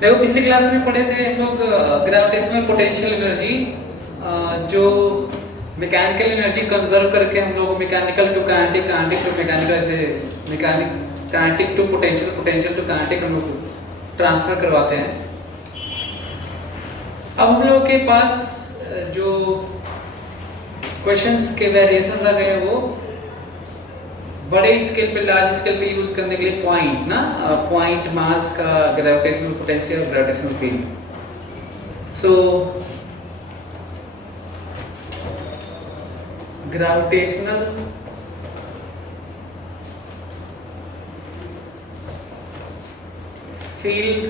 देखो पिछली क्लास में पढ़े थे हम लोग ग्रेविटेशनल पोटेंशियल एनर्जी, जो मैकेनिकल एनर्जी कंजर्व करके हम लोग mechanical to kinetic, kinetic to mechanical, ऐसे mechanic kinetic to potential, potential to kinetic हम लोग ट्रांसफर करवाते हैं। अब हम लोग के पास जो क्वेश्चंस के वेरिएशन रह गए वो बड़े स्केल पे, लार्ज स्केल पे यूज करने के लिए पॉइंट ना, पॉइंट मास का gravitational potential, gravitational field. So gravitational field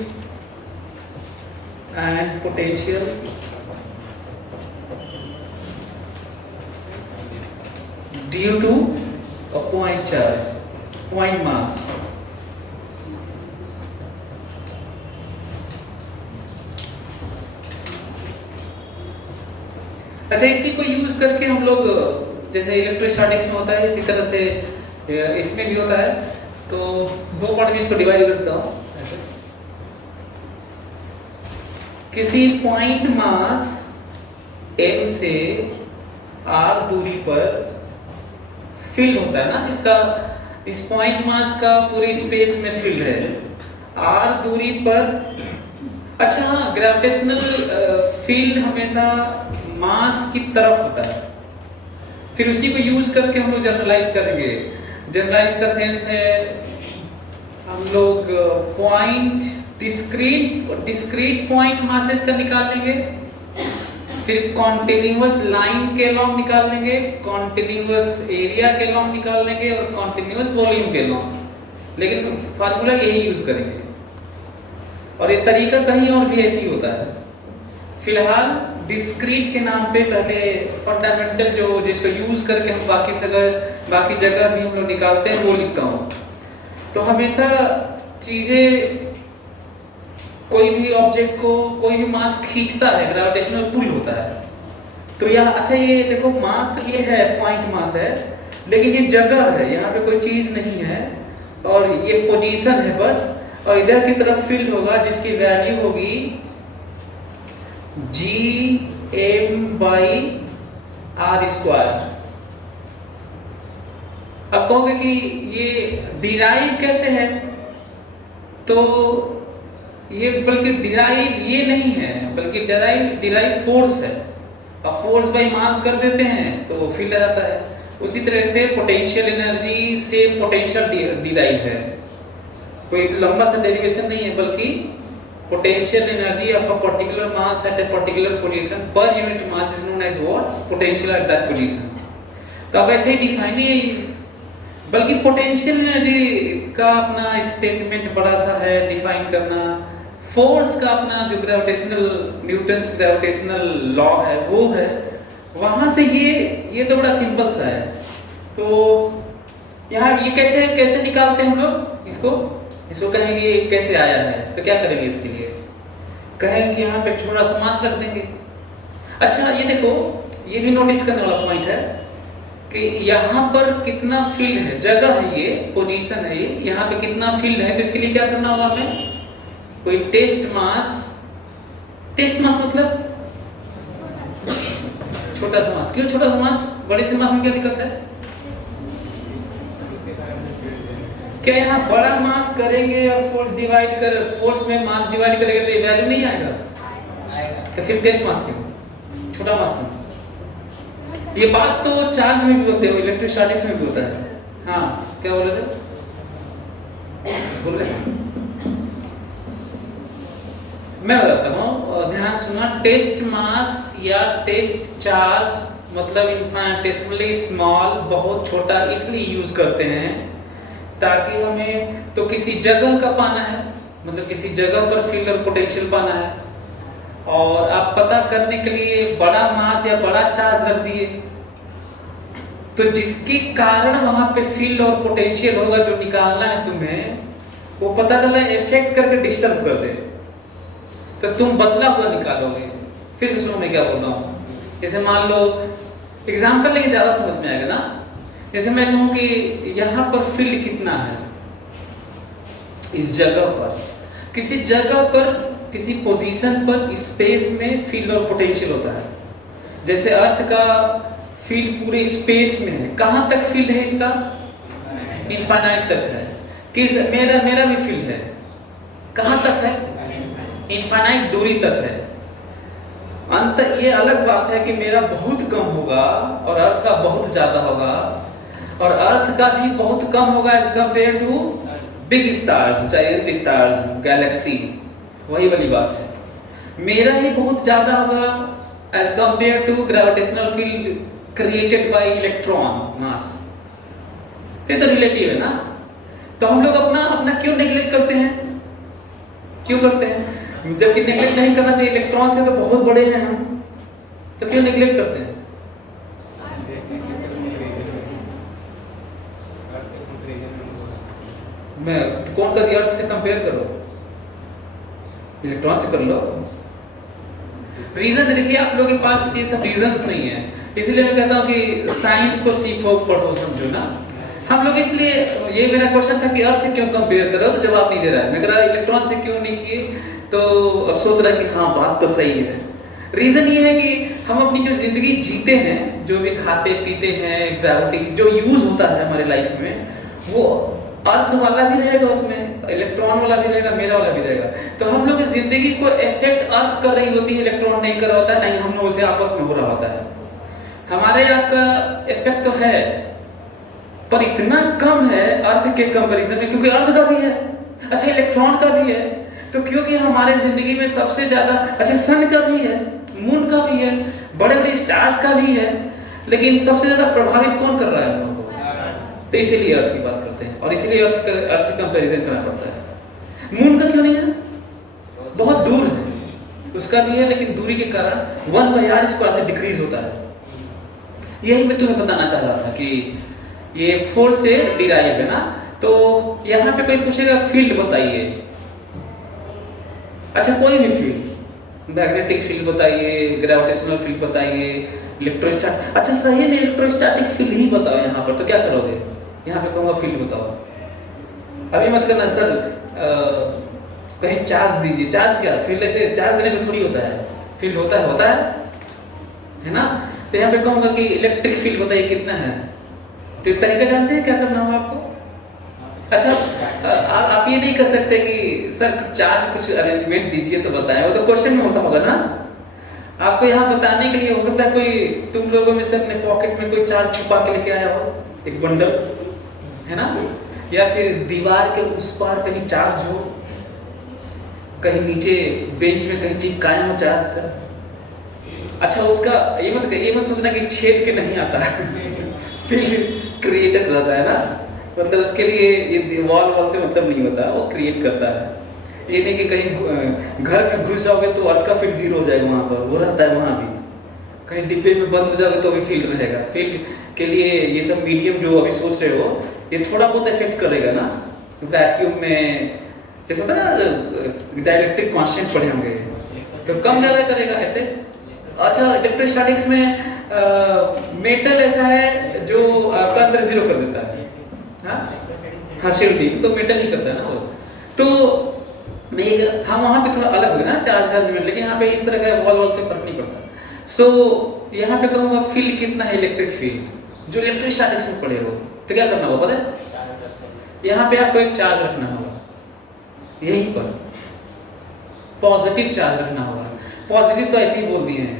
and potential due to a point charge, point mass। अच्छा, इसी को यूज करके हम लोग जैसे इलेक्ट्रोस्टैटिक्स में होता है इसी तरह से इसमें भी होता है। तो दो पार्ट में इसको डिवाइड करता हूं। किसी पॉइंट मास m से r दूरी पर फील्ड होता है ना, इसका, इस पॉइंट मास का पूरी स्पेस में फील्ड है r दूरी पर। अच्छा हाँ, ग्रेविटेशनल फील्ड हमेशा मास की तरफ होता है। फिर उसी को यूज करके हम लोग जनरलाइज करेंगे। जनरलाइज का सेंस है हम लोग पॉइंट डिस्क्रीट पॉइंट मासेस का निकाल लेंगे, फिर कॉन्टिन्यूअस लाइन के लॉन्ग निकाल लेंगे, कॉन्टिन्यूअस एरिया के लॉन्ग निकाल लेंगे और कॉन्टिन्यूअस वॉल्यूम के लॉन्ग। लेकिन फार्मूला यही यूज करेंगे और ये तरीका कहीं और भी ऐसे ही होता है। फिलहाल डिस्क्रीट के नाम पे पहले फंडामेंटल जो जिसको यूज करके हम बाकी जगह भी हम लोग निकालते हैं वो लिखता हूँ। तो हमेशा चीजें, कोई भी ऑब्जेक्ट को कोई भी मास खींचता है, ग्रेविटेशनल पुल होता है। तो यहाँ अच्छा ये देखो, मास तो ये है, पॉइंट मास है, लेकिन ये जगह है, यहाँ पे कोई चीज नहीं है और ये पोजीशन है बस। और इधर की तरफ फील्ड होगा जिसकी वैल्यू होगी Gm/r²। अब कहोगे कि ये डिराइव कैसे है, तो ये बल्कि डिराइव ये नहीं है, बल्कि डिराइव फोर्स है। अब फोर्स बाय मास कर देते हैं तो फील्ड आ जाता है। उसी तरह से पोटेंशियल एनर्जी से पोटेंशियल डिराइव है, कोई लंबा सा डेरिवेशन नहीं है, बल्कि potential energy of a particular mass at a particular position per unit mass is known as what, potential at that position. तो अब ऐसे ही डिफाइन है, बल्कि पोटेंशियल एनर्जी का अपना स्टेटमेंट बड़ा सा है डिफाइन करना। फोर्स का अपना जो ग्रेविटेशनल, न्यूटन्स ग्रेविटेशनल लॉ है वो है। वहां से ये तो बड़ा सिंपल सा है। तो यहाँ ये कैसे निकालते हैं हम लोग इसको कहेंगे कैसे आया है। तो क्या करेंगे इसके लिए, कहेंगे यहाँ पे छोटा सा मास रख देंगे। अच्छा ये देखो, ये भी नोटिस करने वाला पॉइंट है कि यहाँ पर कितना फील्ड है, जगह है, ये पोजीशन है, ये यहाँ पे कितना फील्ड है। तो इसके लिए क्या करना होगा हमें, कोई टेस्ट मास मतलब छोटा सा मास। क्यों छोटा सा मास, बड़े से मास में क्या दिक्कत है? क्या यहाँ बड़ा मास करेंगे और फोर्स में मास डिवाइड करेंगे तो ये वैल्यू नहीं आएगा? तो फिर टेस्ट मास क्यों, छोटा मास क्यों? ये बात तो चार्ज में भी होते हैं, इलेक्ट्रोस्टैटिक्स में भी होता है। हाँ क्या बोल रहे थे, बोल रहे मैं बताता हूँ, ध्यान सुनना। टेस्ट मास या टेस्ट चार्ज मतलब इनफाइनिटेसिमली स्मॉल, बहुत छोटा, इसलिए यूज करते हैं ताकि हमें तो किसी जगह का पाना है, मतलब किसी जगह पर फील्ड और पोटेंशियल पाना है, और आप पता करने के लिए बड़ा मास या बड़ा चार्ज रख दिए, तो जिसके कारण वहां पे फील्ड और पोटेंशियल होगा जो निकालना है तुम्हें, वो पता चला इफेक्ट करके डिस्टर्ब कर दे, तो तुम बदला हुआ निकालोगे। फिर से सुनो मैं क्या बोल रहा हूँ। जैसे मान लो एग्जाम्पल लेके ज्यादा समझ में आएगा ना। जैसे मैं कहूँ कि यहाँ पर फील्ड कितना है, इस जगह पर, किसी जगह पर किसी पोजीशन पर स्पेस में फील्ड और पोटेंशियल होता है। जैसे अर्थ का फील्ड पूरे स्पेस में है, कहाँ तक फील्ड है इसका? इनफाइनाइट तक है। किस मेरा भी फील्ड है, कहाँ तक है? इनफाइनाइट दूरी तक है। अंत ये अलग बात है कि मेरा बहुत कम होगा और अर्थ का बहुत ज्यादा होगा, और अर्थ का भी बहुत कम होगा as compare to big stars, giant stars, galaxy. वही वाली बात है। मेरा ही बहुत ज्यादा होगा as compare to gravitational field created by electron mass. ये तो रिलेटिव है ना। तो हम लोग अपना क्यों नेग्लेक्ट करते हैं? क्यों करते हैं? जबकि नेग्लेक्ट नहीं करना चाहिए, इलेक्ट्रॉन से तो बहुत बड़े हैं हम, तो क्यों नेग्लेक्ट करते हैं? मैं तो कौन का अर्थ से कंपेयर करो, इलेक्ट्रॉन से कर लो। रीजन देखिए, आप लोगों के पास ये सब रीजंस नहीं है, इसलिए मैं कहता हूँ कि साइंस को सीखो, पढ़ो, समझो ना। हम लोग इसलिए, ये मेरा क्वेश्चन था कि अर्थ से क्यों कंपेयर करो, तो जवाब नहीं दे रहा है। मैं कह रहा इलेक्ट्रॉन से क्यों नहीं किए, तो अब सोच रहा है कि हाँ बात तो सही है। रीजन ये है कि हम अपनी जो जिंदगी जीते हैं, जो भी खाते पीते हैं, ग्रेविटी जो यूज होता है हमारे लाइफ में, वो अर्थ वाला भी रहेगा, उसमें इलेक्ट्रॉन वाला भी रहेगा, मेरा वाला भी रहेगा। तो हम लोग इस जिंदगी को इफेक्ट अर्थ कर रही होती है, इलेक्ट्रॉन नहीं कर रहा होता, नहीं हम लोग से आपस में हो रहा होता है। हमारे यहाँ का इफेक्ट तो है, पर इतना कम है अर्थ के कंपैरिजन में, क्योंकि अर्थ का भी है, अच्छा इलेक्ट्रॉन का भी है, तो क्योंकि हमारे जिंदगी में सबसे ज्यादा, अच्छा सन का भी है, मून का भी है, बड़े बड़े स्टार्स का भी है, लेकिन सबसे ज्यादा प्रभावित कौन कर रहा है हम लोगों को? तो इसीलिए अर्थ की बात करते हैं, और इसीलिए अर्थ से कंपैरिजन करना पड़ता है। मून का क्यों नहीं है? बहुत दूर है, उसका भी है, लेकिन दूरी के कारण 1/r² से डिक्रीज होता है। यही मैं तुम्हें बताना चाह रहा था कि ये फोर्स से डिराइव है ना। तो यहाँ पे कोई पूछेगा फील्ड बताइए, अच्छा कोई भी फील्ड, मैग्नेटिक फील्ड बताइए, ग्रेविटेशनल फील्ड बताइए, इलेक्ट्रोस्टैटिक, अच्छा सही में इलेक्ट्रोस्टैटिक फील्ड ही बताओ यहाँ पर, तो क्या करोगे? यहाँ पे कहूँगा फील्ड बताओ। अभी मत करना सर कहीं चार्ज दीजिए, चार्ज क्या? फील्ड ऐसे चार्ज देने में थोड़ी होता है, फील्ड होता है ना। तो यहाँ पे कहूँगा कि इलेक्ट्रिक फील्ड बताइए कितना है, तो तरीका जानते हैं क्या करना होगा आपको? अच्छा आप ये नहीं कर सकते कि सर चार्ज कुछ अरेंजमेंट दीजिए तो बताएं, वो तो क्वेश्चन में होता होगा ना। आपको यहाँ बताने के लिए हो सकता है कोई तुम लोगों में से अपने पॉकेट में कोई चार्ज छुपा के लेके आया हो, एक बंडल है ना, या फिर दीवार के उस पार कहीं चार्ज हो, कहीं नीचे बेंच में कहीं चिपकाए हो चार्ज सर। अच्छा उसका ये मत सोचना कि छेद के नहीं आता फील्ड क्रिएट करता है ना, मतलब उसके लिए ये वॉल से मतलब नहीं होता, वो क्रिएट करता है। ये नहीं कि कहीं घर में घुस जाओगे तो अर्थ का फील्ड 0 हो जाएगा, वहाँ पर वो रहता है, वहाँ भी कहीं डिब्बे में बंद हो जाओगे तो भी फील्ड रहेगा। फील्ड के लिए ये सब मीडियम जो अभी सोच रहे हो, ये थोड़ा बहुत इफेक्ट करेगा ना। वैक्यूम में जैसे होता है ना, डाइलेक्ट्रिक कांस्टेंट पढ़े होंगे, तो कम ज़्यादा करेगा ऐसे। अच्छा इलेक्ट्रोस्टैटिक्स में मेटल ऐसा है जो आपका अंदर 0 कर देता है, हाँ शील्डिंग तो मेटल ही करता है ना वो। तो हम वहाँ पे थोड़ा अलग हुए ना चार्ज का एलिमेंट, लेकिन यहाँ पे इस तरह का वॉल से फर्क नहीं पड़ता। सो यहाँ पे कहूँगा फील्ड कितना है, इलेक्ट्रिक फील्ड जो इलेक्ट्रोस्टैटिक्स में पढ़े हो, तो क्या करना होगा पता है? यहाँ पे आपको एक चार्ज रखना होगा, यहीं पर पॉजिटिव चार्ज रखना होगा। पॉजिटिव तो ऐसे ही बोल दिए हैं,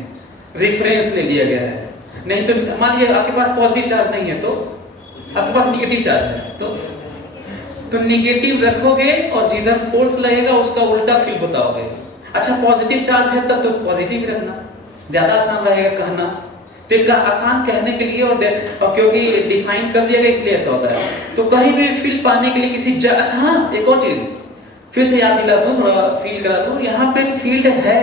रेफरेंस ले लिया गया है, नहीं तो मान लीजिए आपके पास पॉजिटिव चार्ज नहीं है तो आपके पास निगेटिव चार्ज है, तो निगेटिव रखोगे और जिधर फोर्स लगेगा उसका उल्टा फील्ड बताओगे। अच्छा पॉजिटिव चार्ज है तब तो पॉजिटिव ही रखना, ज्यादा आसान रहेगा कहना। तो इनका आसान कहने के लिए और क्योंकि डिफाइन कर दिया गया इसलिए ऐसा होता है। तो कहीं भी फील्ड पाने के लिए किसी अच्छा हाँ एक और चीज फिर से याद दिला दूं, थोड़ा फील करा दूं। यहाँ पे फील्ड है,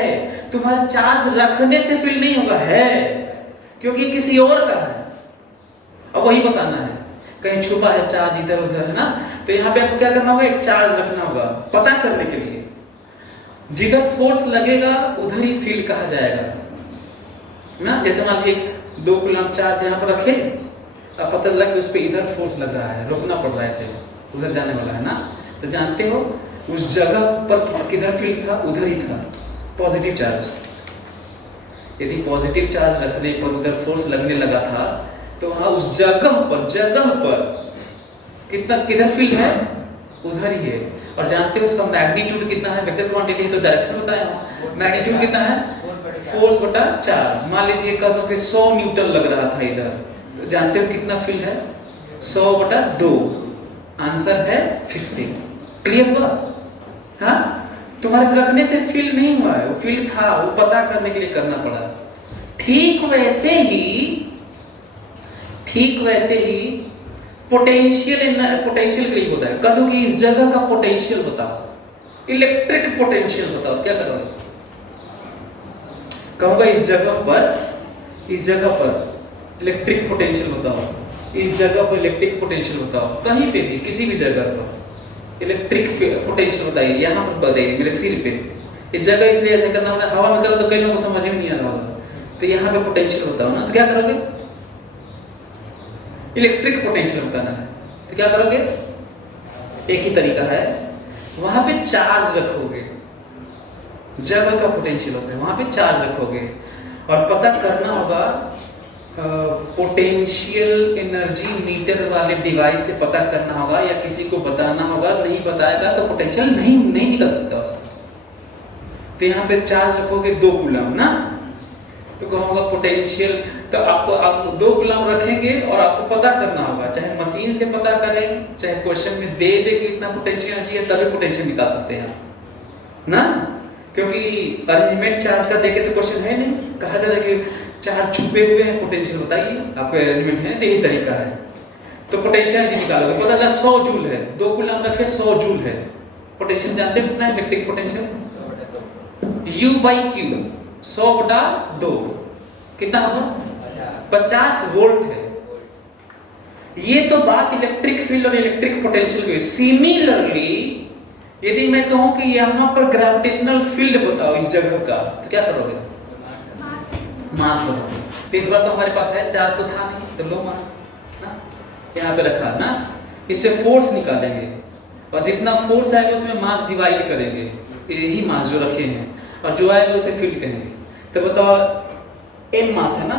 तुम्हारा चार्ज रखने से फील्ड नहीं होगा, है क्योंकि किसी और का है, अब वही बताना है। कहीं छुपा है चार्ज इधर उधर है ना, तो यहाँ पे आपको क्या करना होगा, एक चार्ज रखना होगा पता करने के लिए। जिधर फोर्स लगेगा उधर ही फील्ड कहा जाएगा ना। जैसे मान लीजिए 2 कूलम चार्ज यहाँ पर रखे, अब पता लगा कि उस पर इधर फोर्स लग रहा है, रोकना पड़ रहा है, ऐसे उधर जाने वाला है ना। तो जानते हो उस जगह पर किधर फील्ड था, उधर ही था पॉजिटिव चार्ज। यदि पॉजिटिव चार्ज रखने पर उधर फोर्स लगने लगा था तो वहां उस जगह पर कितना किधर फील्ड है, उधर ही है। और जानते हो उसका मैग्नीट्यूड कितना है, वेक्टर क्वांटिटी है तो डायरेक्शन बताया। मैग्नीट्यूड कितना है, फोर्स बटा चार्ज। मान लीजिए कह दो कि 100 न्यूटन लग रहा था इधर, तो जानते हो कितना फील्ड है, 100 बटा 2, आंसर है 50। क्लियर हुआ? हाँ, तुम्हारे रखने से फील्ड नहीं हुआ है, वो फील्ड था, वो पता करने के लिए करना पड़ा। ठीक वैसे ही पोटेंशियल के लिए होता है। कहो कि इस जगह का पोटेंशियल बताओ, इलेक्ट्रिक पोटेंशियल बताओ, क्या करोगे? कहूंगा इस जगह पर इलेक्ट्रिक पोटेंशियल बताओ, इस जगह पर इलेक्ट्रिक पोटेंशियल बताओ, कहीं पे भी किसी भी जगह पर इलेक्ट्रिक पोटेंशियल बताइए। यहाँ पर बताइए मेरे सिर पे, इस जगह इसलिए ऐसे करना होगा, हवा में करो तो कई लोगों को समझ में नहीं आ रहा होगा, तो यहाँ पे पोटेंशियल बताओ ना, तो क्या करोगे? इलेक्ट्रिक पोटेंशियल बताना है, तो क्या करोगे? एक ही तरीका है, वहां पे चार्ज रखोगे, जगह का पोटेंशियल होता है, वहां पे चार्ज रखोगे और पता करना होगा पोटेंशियल एनर्जी मीटर वाले डिवाइस से पता करना होगा, या किसी को बताना होगा। नहीं बताएगा तो पोटेंशियल नहीं निकल सकता उसका। तो यहाँ पे चार्ज रखोगे 2 कूलम ना, तो कहूँगा पोटेंशियल, तो आप 2 कूलम रखेंगे और आपको पता करना होगा, चाहे मशीन से पता करें, चाहे क्वेश्चन में दे कि इतना पोटेंशियल एनर्जी है, तभी पोटेंशियल निकाल सकते हैं ना, क्योंकि अरेंजमेंट चार्ज का देखे तो क्वेश्चन है नहीं। कहा जा रहा है कि चार्ज छुपे हुए हैं, पोटेंशियल बताइए, आपको अरेंजमेंट है, तो यही तरीका है। तो पोटेंशियल एनर्जी निकालोगे, पता चला 100 जूल है, 2 कूलम रखे 100 जूल है। पोटेंशियल जानते हैं कितना है इलेक्ट्रिक पोटेंशियल? U/Q 100 बटा 2 कितना होगा? 50 वोल्ट है। ये तो बात इलेक्ट्रिक फील्ड और इलेक्ट्रिक पोटेंशियल की। सिमिलरली यदि मैं कहूं कि यहां पर ग्रेविटेशनल फील्ड बताओ इस जगह का, तो क्या करोगे? मास बताओगे। तो इस बार तो हमारे पास है, चार्ज तो था नहीं, तो लो मास ना, यहाँ पे रखा ना, इससे फोर्स निकालेंगे और जितना फोर्स आएगा उसमें मास डिवाइड करेंगे, यही मास जो रखे हैं, और जो आएगा उसे फील्ड कहेंगे। तो बताओ m मास है ना,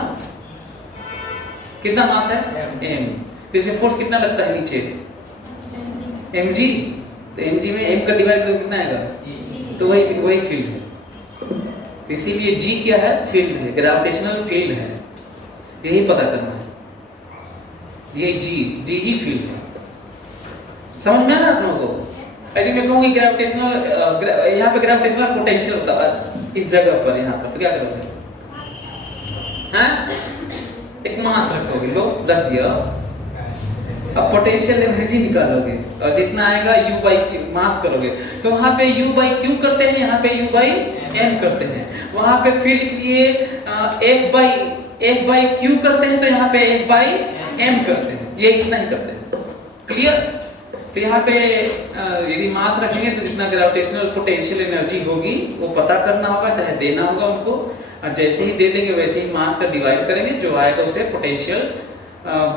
कितना मास है? m। तो इसमें फोर्स कितना लगता है नीचे? mg। तो mg में m का डिवाइड करो कितना आएगा? तो वही फील्ड है। तो इसीलिए g क्या है? फील्ड है, ग्रेविटेशनल फील्ड है, यही पता करना है। ये g ही फील्ड है। समझ में आ रहा है आप लोगों को? यदि मैं कहूँ कि ग्रेविटेशनल, यहाँ पे ग्रेविटेशनल पोटेंशियल होता है इस जगह पर, यहाँ पर, तो क्या करोगे? हाँ? एक मास रखोगे, लो रख दिया, अब पोटेंशियल एनर्जी निकालोगे और जितना आएगा U/Q मास करोगे। तो वहाँ पे U/Q करते हैं, यहाँ पे U/m करते हैं। वहाँ पे फील्ड के लिए F/Q करते हैं, तो यहाँ पे F/m करते हैं, ये इतना ही करते हैं। क्लियर? तो यहाँ पे यदि मास रखेंगे तो जितना ग्रेविटेशनल पोटेंशियल एनर्जी होगी वो पता करना होगा, चाहे देना होगा उनको, और जैसे ही दे देंगे वैसे ही मास का डिवाइड करेंगे, जो आएगा उसे पोटेंशियल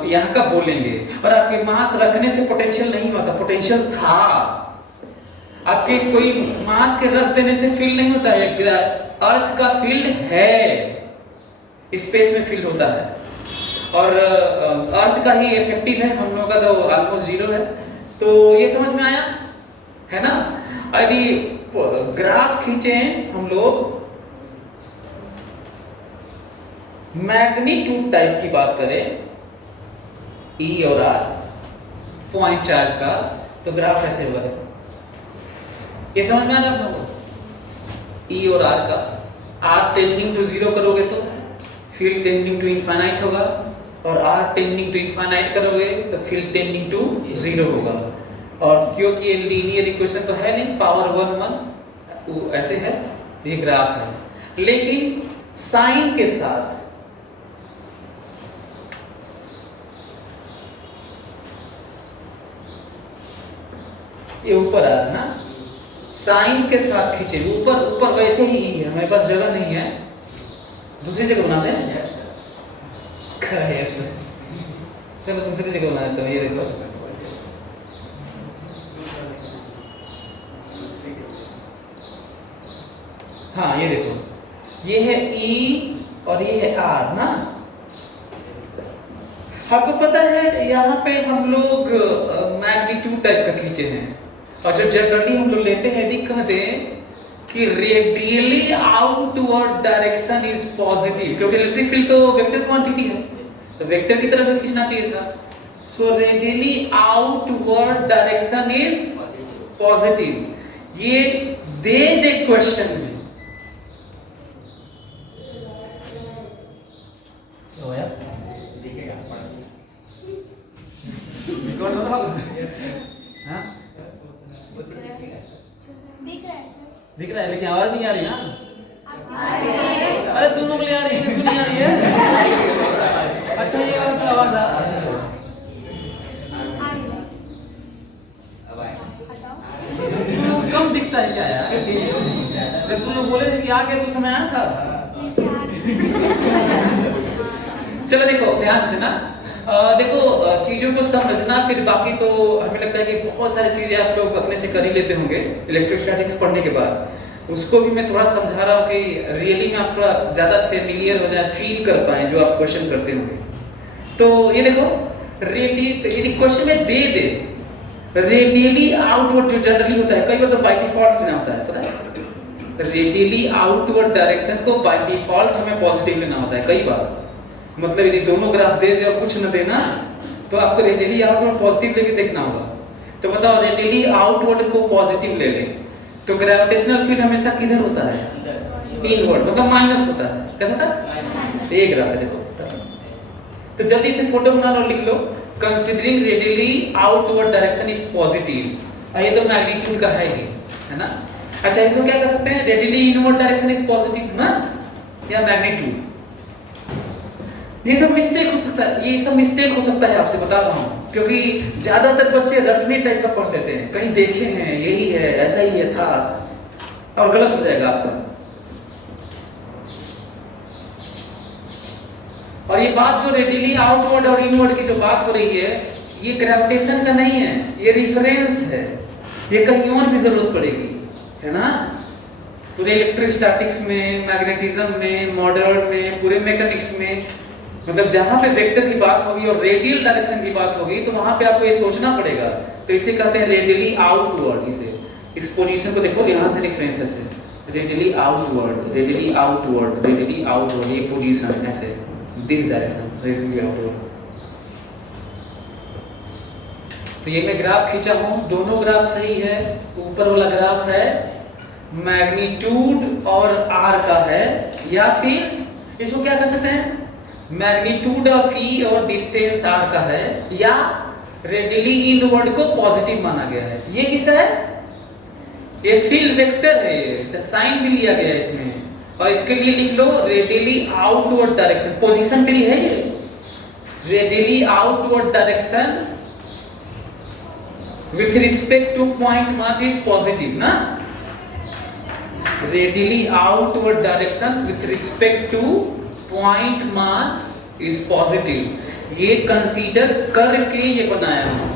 यहाँ का बोलेंगे। और आपके मास रखने से पोटेंशियल नहीं हुआ था, पोटेंशियल था। आपके कोई मास के रख देने से फील्ड नहीं होता है, अर्थ का फील्ड है, स्पेस में फील्ड होता है, और अर्थ का ही इफेक्टिव है, हम लोगों का तो ऑलमोस्ट 0 है। तो ये समझ में आया है ना? यदि ग्राफ खींचे हम लोग, मैग्नीट्यूड टाइप की बात करें, E और R पॉइंट चार्ज का, तो ग्राफ ऐसे होगा। ये समझ में आ रहा है आप लोगों को? E और R का, R टेंडिंग टू 0 करोगे तो फील्ड टेंडिंग टू इनफाइनाइट होगा, और R टेंडिंग टू इनफाइनाइट करोगे तो फील्ड टेंडिंग टू 0 होगा। और क्योंकि ये लीनियर इक्वेशन तो है नहीं, पावर 1 तो ऐसे है, ये ग्राफ है। लेकिन साइन के साथ ये ऊपर आ रहा है ना, साइन के साथ खींचे, ऊपर वैसे ही है, हमारे पास जगह नहीं है, दूसरी जगह बनाते हैं। चलो दूसरी जगह बनाते हैं। ये देखो हाँ ये देखो, ये है E और ये है R ना। आपको पता है यहाँ पे हम लोग मैग्नीट्यूड टाइप का खींचे हैं, और जो जनरली हम लोग लेते हैं यदि कह दें कि radially outward direction is positive, क्योंकि इलेक्ट्रिक फील्ड तो वेक्टर क्वांटिटी है, तो वेक्टर की तरफ खींचना चाहिए था। So radially outward direction is positive. ये दे क्वेश्चन में हाँ? दिख रहा है लेकिन आवाज नहीं आ रही ना। अरे दोनों के लिए आ रही है, इसको नहीं आ रही है। अच्छा ये वाला आवाज आ रही है। कम दिखता है क्या यार? जब तुम लोग बोले थे कि आ गया तो समय आया था। चलो देखो ध्यान से ना, देखो चीजों को समझना, फिर बाकी तो हमें लगता है कि बहुत सारी चीजें आप लोग अपने से कर ही लेते होंगे इलेक्ट्रोस्टैटिक्स पढ़ने के बाद। उसको भी मैं थोड़ा समझा रहा हूँ कि रियली में आप थोड़ा ज्यादा फेमिलियर हो जाए, फील कर पाए जो आप क्वेश्चन करते होंगे। तो ये देखो रियली, यदि क्वेश्चन में दे रेडियली आउटवर्ड जो जनरली होता है, कई बार तो बाय डिफॉल्ट लेना होता है, पता है रेडियली आउटवर्ड डायरेक्शन को बाय डिफॉल्ट हमें पॉजिटिव लेना होता है कई बार। मतलब यदि दोनों ग्राफ दे दे और कुछ न देना तो आपको रेडियली आउटवर्ड पॉजिटिव लेके देखना होगा। तो बताओ रेडियली आउटवर्ड को पॉजिटिव ले ले तो ग्रेविटेशनल फील्ड हमेशा किधर होता है? इनवर्ड, मतलब माइनस होता है। कैसा था? ये ग्राफ है देखो। तो जल्दी से फोटो बना लो, लिख लो considering radially outward direction is positive. ये तो मैग्नीट्यूड का है ही, है ना। अच्छा इसको क्या कर सकते हैं? Radially inward direction is positive ना, या मैग्नीट्यूड। ये सब मिस्टेक हो सकता है, ये सब मिस्टेक हो सकता है, आपसे बता रहा हूँ, क्योंकि ज्यादातर बच्चे रटने टाइप का पढ़ लेते हैं, कहीं देखे हैं यही है, ऐसा ही है था, और गलत हो जाएगा आपका। और ये बात जो रेडियली आउटवर्ड और इनवर्ड की जो बात हो रही है, ये ग्रेविटेशन का नहीं है, ये रिफरेंस है, ये कहीं और भी जरूरत पड़ेगी, है ना। पूरे इलेक्ट्रोस्टैटिक्स में, मैग्नेटिज्म में, मॉडर्न में, पूरे मैकेनिक्स में, मतलब जहां पे वेक्टर की बात होगी और रेडियल डायरेक्शन की बात होगी तो वहां पे आपको ये सोचना पड़ेगा। तो इसे कहते हैं रेडियली आउटवर्ड। इसे इस पोजीशन को देखो, यहां से रेफरेंसेस है, radially outward, radially outward, radially outward, ये पोजीशन ऐसे, दिस डायरेक्शन रेडियली आउटवर्ड। तो ये मैं ग्राफ खींचा हूं, दोनों ग्राफ सही है। ऊपर वाला ग्राफ है मैग्नीट्यूड और आर का है, या फिर इसको क्या कर सकते हैं, मैग्नीट्यूड ऑफ ई और डिस्टेंस आर का है, या रेडियली इनवर्ड को पॉजिटिव माना गया है। ये किसका है? ये फील्ड वेक्टर है, ये साइन भी लिया गया है इसमें, और इसके लिए लिख लो रेडियली आउटवर्ड डायरेक्शन, पोजीशन के लिए है ये, radially outward direction with respect to point mass is positive ना, radially outward direction with respect to point mass is positive. ये कंसीडर करके ये बनाया है।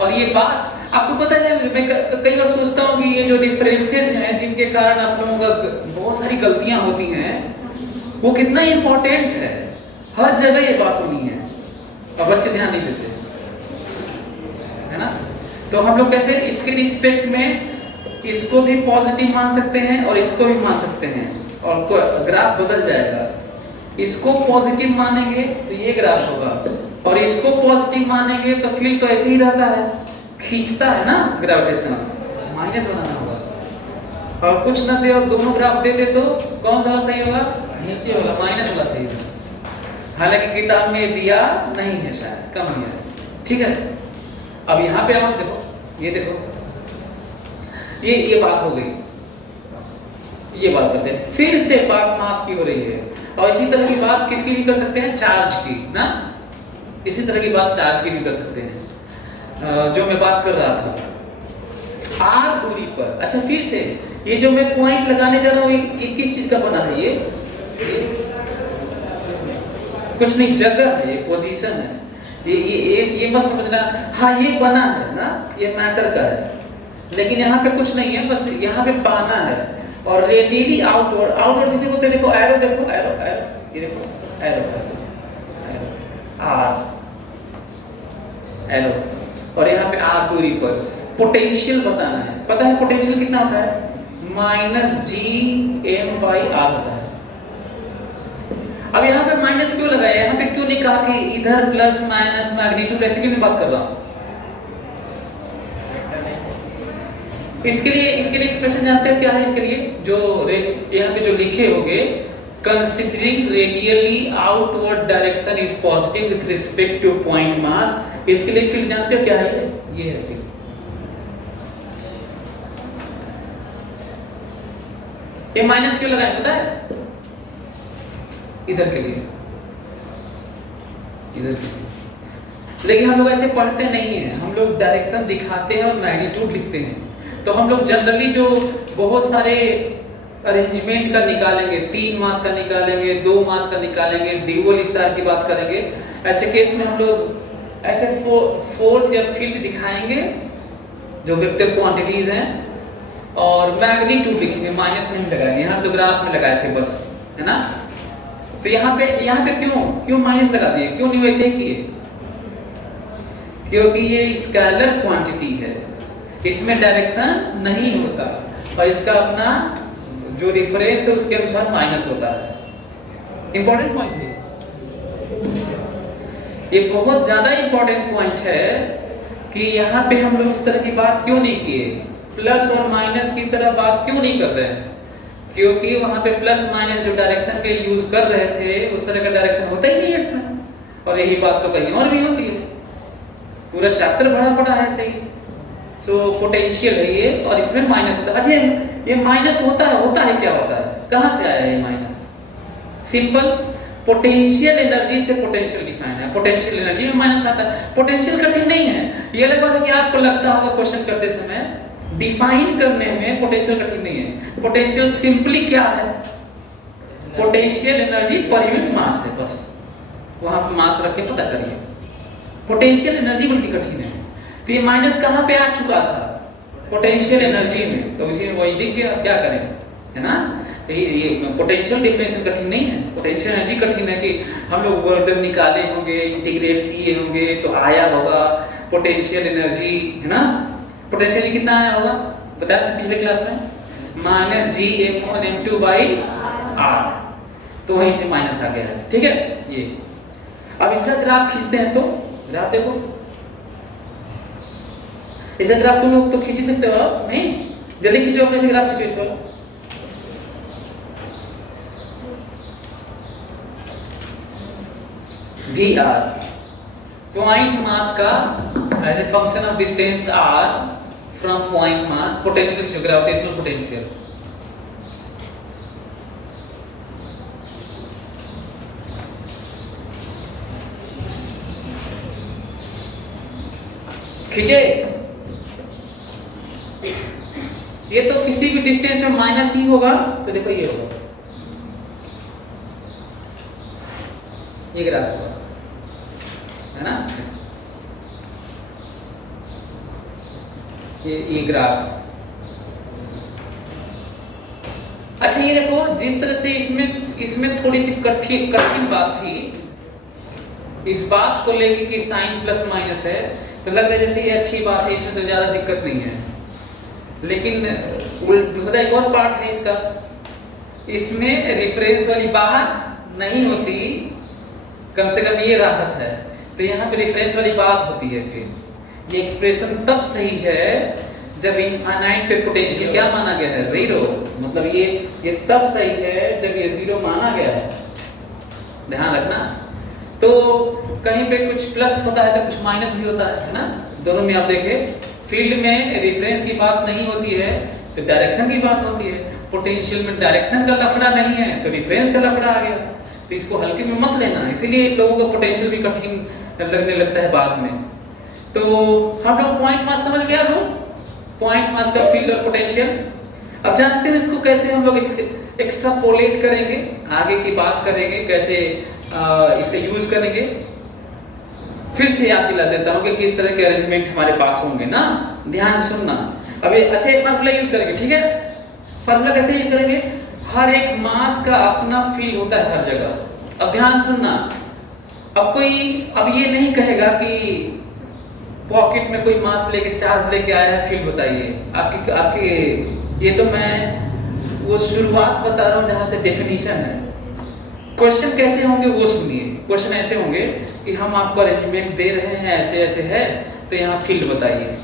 और ये बात आपको पता है, मैं कई बार सोचता हूँ कि ये जो डिफरेंसेस हैं जिनके कारण आप लोगों का बहुत सारी गलतियां होती हैं, वो कितना इंपॉर्टेंट है, हर जगह ये बात होनी है और बच्चे ध्यान नहीं देते, है ना। तो हम लोग कैसे इसके रिस्पेक्ट में इसको भी पॉजिटिव मान सकते हैं और इसको भी मान सकते हैं, और ग्राफ बदल जाएगा। इसको पॉजिटिव मानेंगे तो ये ग्राफ होगा, और इसको पॉजिटिव मानेंगे तो फील्ड तो ऐसे ही रहता है, खींचता है ना ग्रेविटेशन, माइनस बनाना होगा। और कुछ ना दे और दोनों ग्राफ दे दे तो कौन सा सही होगा? नीचे होगा, माइनस वाला सही होगा। हालांकि किताब में दिया नहीं है, शायद कम ही है, ठीक है। अब यहाँ पे आओ, देखो ये देखो, ये बात हो गई, ये बात करते हैं। फिर से बात मास की हो रही है, और इसी तरह की बात किसकी भी कर सकते हैं? चार्ज की ना, इसी तरह की बात चार्ज की भी कर सकते हैं, जो मैं बात कर रहा था आर दूरी पर। अच्छा फिर से ये जो मैं पॉइंट लगाने जा रहा हूँ, ये किस चीज का बना है? ये कुछ नहीं, जगह है, ये पोजीशन है, ये मत समझना। हाँ ये बना है ना, ये मैटर का है, लेकिन यहाँ पे कुछ नहीं है, बस यहाँ पे पाना है। और रेडियली आउटवर्ड, आउटवर्ड किसे बोलते हैं? देखो एरो, देखो एरो एरो, ये देखो एरो ऐसे, एरो आर एरो, और यहाँ पे आर दूरी पर पोटेंशियल बताना है। पता है पोटेंशियल कितना होता है? -G/m/r होता है। अब यहाँ पे माइनस क्यों लगाया? यहाँ पे क्यों नहीं कहा कि इधर प्लस माइनस मैग्नीट्यूड, ऐसे क्यों नहीं बात कर रहा हूँ? इसके लिए एक्सप्रेशन जानते हो क्या है? इसके लिए जो यहाँ पे जो लिखे होंगे, considering radially outward direction is positive with respect to point मास, इसके लिए फील्ड जानते हो क्या है? ये है फील्ड। ये माइनस क्यों लगाए पता है? इधर के लिए, इधर के लिए। लेकिन हम लोग ऐसे पढ़ते नहीं हैं, हम लोग डायरेक्शन दिखाते हैं और मैग्नीट्यूड लिखते हैं। तो हम लोग जनरली जो बहुत सारे अरेंजमेंट का निकालेंगे, 3 मास का निकालेंगे, 2 मास का निकालेंगे, ड्यूअल स्टार की बात करेंगे, ऐसे केस में हम लोग ऐसे फोर्स या फील्ड दिखाएंगे जो वेक्टर क्वांटिटीज हैं, और मैग्नीट्यूड लिखेंगे, माइनस नहीं लगाएंगे। यहाँ तो ग्राफ में लगाए थे बस, है ना? तो यहाँ पे क्यों माइनस लगा दिए? क्यों नहीं वैसे ही किए? क्योंकि ये स्केलर क्वांटिटी है, इसमें डायरेक्शन नहीं होता, और इसका अपना जो रेफरेंस है उसके अनुसार माइनस होता है। इंपॉर्टेंट पॉइंट है ये, बहुत ज्यादा इंपॉर्टेंट पॉइंट है कि यहाँ पे हम लोग इस तरह की बात क्यों नहीं किए, प्लस और माइनस की तरह बात क्यों नहीं कर रहे हैं? क्योंकि वहां पे प्लस माइनस जो डायरेक्शन के यूज कर रहे थे, उस तरह का डायरेक्शन होता ही नहीं है इसमें, और यही बात तो कहीं और भी होती है। पूरा चैप्टर भरा पड़ा है सही। सो पोटेंशियल है ये, और इसमें माइनस होता है। अच्छा, ये माइनस होता है क्या होता है? कहाँ से आया ये माइनस? सिंपल, पोटेंशियल एनर्जी से पोटेंशियल डिफाइन है, पोटेंशियल एनर्जी में माइनस आता है। पोटेंशियल कठिन नहीं है, ये अलग बात है कि आपको लगता होगा क्वेश्चन करते समय डिफाइन करने में पोटेंशियल कठिन नहीं है। पोटेंशियल सिंपली क्या है? पोटेंशियल एनर्जी पर यूनिट मास है, बस वहां पे मास रख के पता करिए। पोटेंशियल एनर्जी बल्कि कठिन है। तो ये माइनस कहाँ पे आ चुका था? पोटेंशियल एनर्जी में, तो इसी में वही दिख गया, क्या करें, है ना? ये पोटेंशियल डिफिनेशन कठिन नहीं है, पोटेंशियल एनर्जी कठिन है कि हम लोग वर्क निकाले होंगे, इंटीग्रेट किए होंगे, तो आया होगा पोटेंशियल एनर्जी, है ना? पोटेंशियल कितना आया होगा बताया था पिछले क्लास में, -G/m1m2/r, तो वहीं से माइनस आ गया है। ठीक है, ये अब इसका ग्राफ खींचते हैं, तो ग्राफ देखो, इसका ग्राफ तुम लोग तो खींच सकते हो, नहीं? जल्दी खींचो, अपने से ग्राफ खींचो इसका। Vr पॉइंट मास का as a function of distance r from point mass, potential, gravitational potential. खींचे, ये तो किसी भी डिस्टेंस में माइनस ही होगा, तो देखो ये होगा, ये ग्राफ होगा, है ना? ये ग्राफ। अच्छा, ये देखो, जिस तरह से इसमें थोड़ी सी कठिन बात थी, इस बात को लेके कि साइन प्लस माइनस है, तो लग रहा है जैसे ये अच्छी बात है, इसमें तो ज्यादा दिक्कत नहीं है। लेकिन दूसरा एक और पार्ट है इसका, इसमें रेफरेंस वाली बात नहीं होती, कम से कम ये राहत है। तो यहाँ पे रेफरेंस वाली बात होती है। फिर ये एक्सप्रेशन तब सही है जब इनफाइनाइट पे पोटेंशियल क्या माना गया है? जीरो। मतलब ये तब सही है जब ये जीरो माना गया है, ध्यान रखना। तो कहीं पे कुछ प्लस होता है तो कुछ माइनस भी होता है ना? दोनों में आप देखें, फील्ड में रेफरेंस की बात नहीं होती है तो डायरेक्शन की बात होती है। पोटेंशियल में डायरेक्शन का लफड़ा नहीं है तो रेफरेंस का लफड़ा आ गया, तो इसको हल्के में मत लेना। इसीलिए लोगों को पोटेंशियल भी कठिन लगने लगता है बाद में। तो हम लोग पॉइंट मास समझ गया लोग, पॉइंट मास का फील्ड और पोटेंशियल। अब जानते हैं इसको कैसे हम लोग एक्स्ट्रापोलेट करेंगे, आगे की बात करेंगे कैसे इसका यूज करेंगे। फिर से याद दिला देता हूँ कि किस तरह के अरेंजमेंट हमारे पास होंगे ना, ध्यान से सुनना। अब अच्छा एक फार्मूला यूज करेंगे, ठीक है? फॉर्मूला कैसे यूज करेंगे? हर एक मास का अपना फील्ड होता है हर जगह। अब ध्यान सुनना, अब ये नहीं कहेगा कि पॉकेट में कोई मास लेके चार्ज लेके आया है, फील्ड बताइए। आपकी ये तो मैं वो शुरुआत बता रहा हूँ जहां से डेफिनेशन है। क्वेश्चन कैसे होंगे वो सुनिए। क्वेश्चन ऐसे होंगे कि हम आपको अरेंजमेंट दे रहे हैं, ऐसे ऐसे है, तो यहाँ फील्ड बताइए।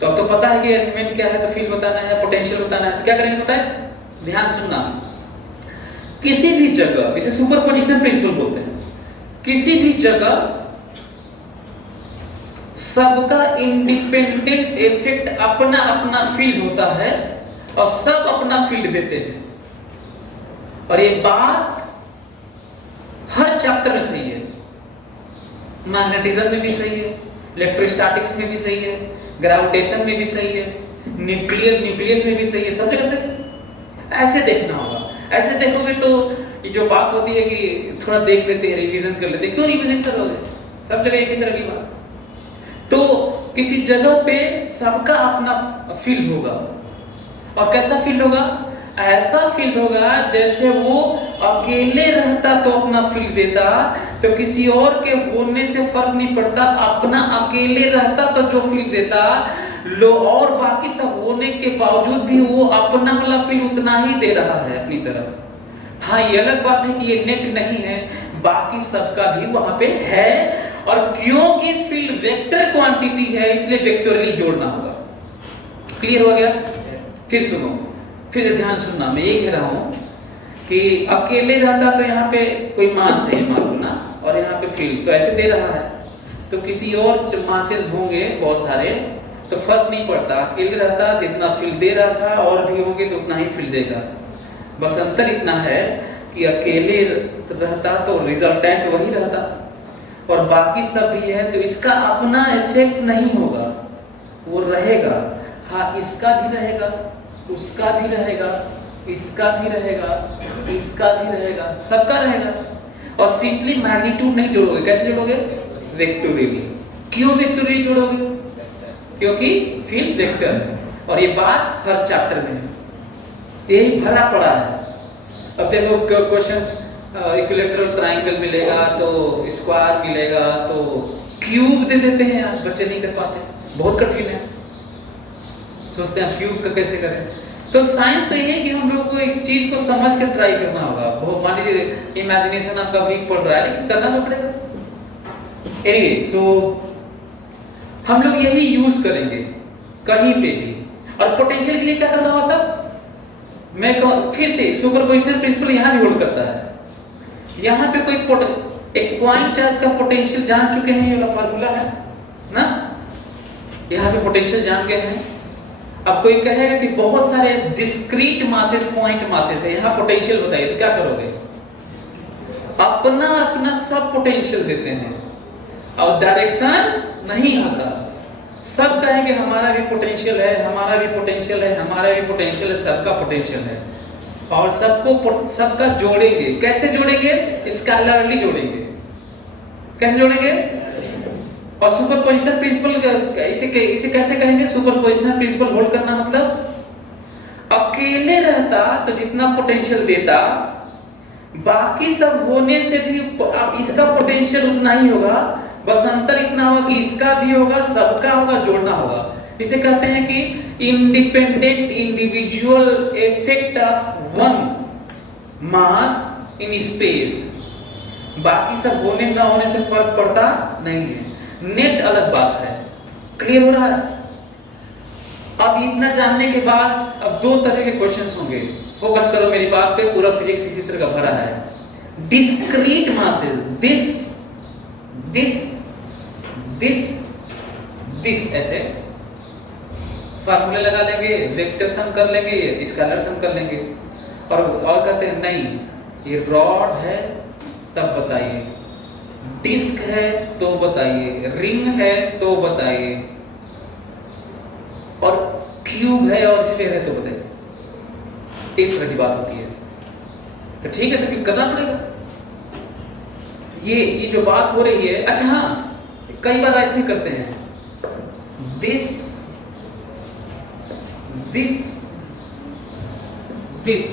तो अब तो पता है कि अरेंजमेंट क्या है, तो फील्ड बताना है, पोटेंशियल बताना है, तो क्या करेंगे पता है? ध्यान सुनना, किसी भी जगह, इसे सुपरपोजिशन प्रिंसिपल बोलते हैं, किसी भी जगह सबका इंडिपेंडेंट इफेक्ट अपना अपना फील्ड होता है और सब अपना फील्ड देते हैं। और ये बात हर चैप्टर में सही है। मैग्नेटिज्म में भी सही है, इलेक्ट्रोस्टैटिक्स में भी सही है, ग्रेविटेशन में भी सही है, न्यूक्लियस में भी सही है, सब जगह से ऐसे देखना होगा। ऐसे देखोगे तो ये जो बात होती है कि थोड़ा देख लेते हैं, रिवीजन कर लेते हैं, क्यों रिवीजन करोगे? सब जगह एक ही तरह की बात। तो किसी जगह पे सबका अपना फील्ड होगा, और कैसा फील्ड होगा? ऐसा फील्ड होगा जैसे वो अकेले रहता तो अपना फील्ड देता, तो किसी और के होने से फर्क नहीं पड़ता, अपना अकेले रहता तो जो फील्ड देता लो, और बाकी सब होने के बावजूद भी वो अपना वाला फील्ड उतना ही दे रहा है अपनी तरफ। हाँ, ये अलग बात है कि ये नेट नहीं है, बाकी सबका भी वहां पे है, और क्योंकि फील्ड वेक्टर क्वांटिटी है इसलिए वेक्टोरली जोड़ना होगा। क्लियर हो गया? फिर सुनो, फिर ध्यान सुनना, मैं ये कह रहा हूं कि अकेले रहता तो यहाँ पे कोई मास है मान लो ना, और यहाँ पे फील्ड तो ऐसे दे रहा है, तो किसी और मासेस होंगे बहुत सारे तो फर्क नहीं पड़ता, अकेले रहता जितना फील्ड दे रहा था और भी होंगे तो उतना ही फील्ड देगा। बस अंतर इतना है कि अकेले रहता तो रिजल्टेंट वही रहता, और बाकी सब भी है तो इसका अपना इफेक्ट नहीं होगा, वो रहेगा। हाँ, इसका भी रहेगा, उसका भी रहेगा, इसका भी रहेगा, इसका भी रहेगा, सबका रहेगा। और सिंपली मैग्नीट्यूड नहीं जोड़ोगे, कैसे जोड़ोगे? वेक्टोरियली। क्यों वेक्टोरियली जोड़ोगे? क्योंकि फील्ड वेक्टर है, और ये बात हर चैप्टर में है, यही भरा पड़ा है। अब देखो क्वेश्चंस, इक्विलैटरल ट्रायंगल मिलेगा तो स्क्वायर मिलेगा तो क्यूब दे देते हैं यार, बच्चे नहीं कर पाते, बहुत कठिन है, सोचते हैं क्यूब का कैसे करें। तो साइंस तो ये है कि हम लोग को इस चीज को समझ के ट्राई करना होगा। बहुत मान लीजिए इमेजिनेशन आपका वीक पड़ रहा है, लेकिन करना तो पड़ेगा। एनीवे, सो हम लोग यही यूज करेंगे कहीं पे भी। और पोटेंशियल के लिए क्या करना होता? मैं फिर से सुपरपोजिशन प्रिंसिपल यहाँ भी होल्ड करता है। यहाँ पे कोई एक पॉइंट चार्ज का पोटेंशियल जान चुके हैं, ये वाला फार्मूला है ना, यहाँ पे पोटेंशियल जान गए हैं। अब कोई कहेगा कि बहुत सारे डिस्क्रीट मासेस, पॉइंट मासेस है, यहाँ पोटेंशियल बताइए, तो क्या करोगे? अपना अपना सब पोटेंशियल देते हैं और डायरेक्शन नहीं आता। सब कहेंगे हमारा भी पोटेंशियल है, हमारा भी पोटेंशियल है, हमारा भी पोटेंशियल है, सबका पोटेंशियल है, और सबका जोड़ेंगे। कैसे जोड़ेंगे? स्केलरली जोड़ेंगे। कैसे जोड़ेंगे? और सुपरपोजिशन प्रिंसिपल इसे कैसे कहेंगे? सुपरपोजिशन प्रिंसिपल होल्ड करना मतलब अकेले रहता तो जितना पोटेंशियल देता, बाकी सब होने से भी अब इसका पोटेंशियल उतना ही होगा, बस अंतर इतना होगा कि इसका भी होगा, सबका होगा, जोड़ना होगा। इसे कहते हैं कि independent individual effect of one mass in space. बाकी सब होने ना होने से फर्क पड़ता नहीं है, नेट अलग बात है। क्लियर हो रहा है? अब इतना जानने के बाद अब दो तरह के क्वेश्चंस होंगे, फोकस करो मेरी बात पे, पूरा फिजिक्स इसी तरह का भरा है। डिस्क्रीट मासेस, दिस ऐसे फार्मूले लगा लेंगे, वेक्टर सम कर लेंगे, स्केलर सम कर लेंगे, और कहते हैं नहीं ये रॉड है तब बताइए, डिस्क है तो बताइए, रिंग है तो बताइए, और क्यूब है और स्फीयर है तो बताइए। इस तरह की बात होती है। तो ठीक है, तो फिर करना पड़ेगा। ये जो बात हो रही है, अच्छा हाँ, कई बार ऐसे ही करते हैं, दिस दिस,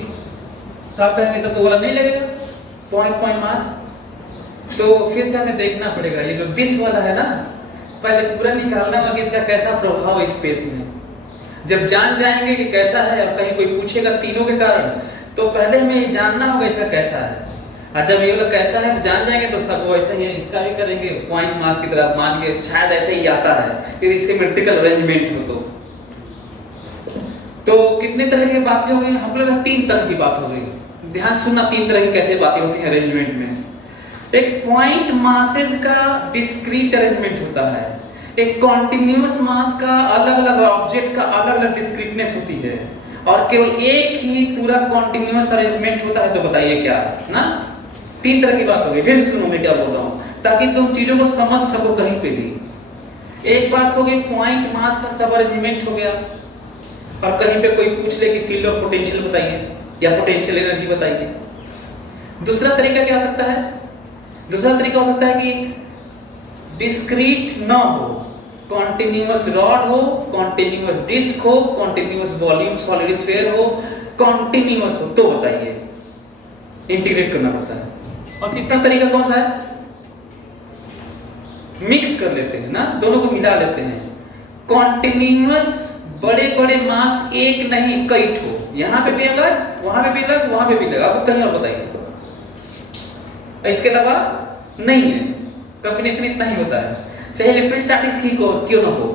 तो आप कहेंगे तब तो वाला नहीं लगेगा पॉइंट मास। तो फिर से हमें देखना पड़ेगा ये जो दिस वाला है ना, पहले पूरा निकालना होगा कि इसका कैसा प्रभाव है स्पेस में। जब जान जाएंगे कि कैसा है और कहीं कोई पूछेगा तीनों के कारण, तो पहले हमें जानना होगा इसका कैसा है। और जब ये वाला कैसा है तो जान जाएंगे तो सब वैसा ही है, इसका भी करेंगे पॉइंट मास की तरह मान के शायद ऐसे ही आता है फिर सिमेट्रिकल अरेंजमेंट हो। तो कितने तरह की बातें हो गई, हम लोग 3 तरह की बात हो गई। ध्यान सुनना 3 तरह की कैसे बातें होती हैं अरेंजमेंट में। एक पॉइंट मासेस का डिस्क्रीट अरेंजमेंट होता है, एक कॉन्टिन्यूअस मास का अलग अलग ऑब्जेक्ट का अलग अलग डिस्क्रीटनेस होती है, और केवल एक ही पूरा कॉन्टिन्यूअस अरेंजमेंट होता है। तो बताइए क्या ना, 3 तरह की बात हो गई। फिर से सुनो मैं क्या बोल रहा हूँ ताकि तुम चीजों को समझ सको कहीं पे भी। एक बात हो गई पॉइंट मास का सब अरेंजमेंट हो गया, और कहीं पे कोई पूछ ले कि फील्ड ऑफ पोटेंशियल बताइए या पोटेंशियल एनर्जी बताइए। दूसरा तरीका क्या हो सकता है, दूसरा तरीका हो सकता है कि डिस्क्रीट ना हो, कॉन्टिन्यूअस रॉड हो, कॉन्टिन्यूअस डिस्क हो, कॉन्टिन्यूअस वॉल्यूम सॉलिड स्फीयर हो, कॉन्टिन्यूअस हो, तो बताइए। इंटीग्रेट करना पड़ता है। और तीसरा तरीका कौन सा है, मिक्स कर लेते हैं ना, दोनों को मिला लेते हैं। कॉन्टिन्यूअस बड़े बड़े मास एक नहीं कई ठो, यहां पे भी अलग, वहां पे भी अलग, वहां पे भी अलग, आपको कहीं और बताइए। इसके अलावा नहीं है, कॉम्बिनेशन इतना ही होता है। चाहे इलेक्ट्रोस्टैटिक्स की क्यों ना हो,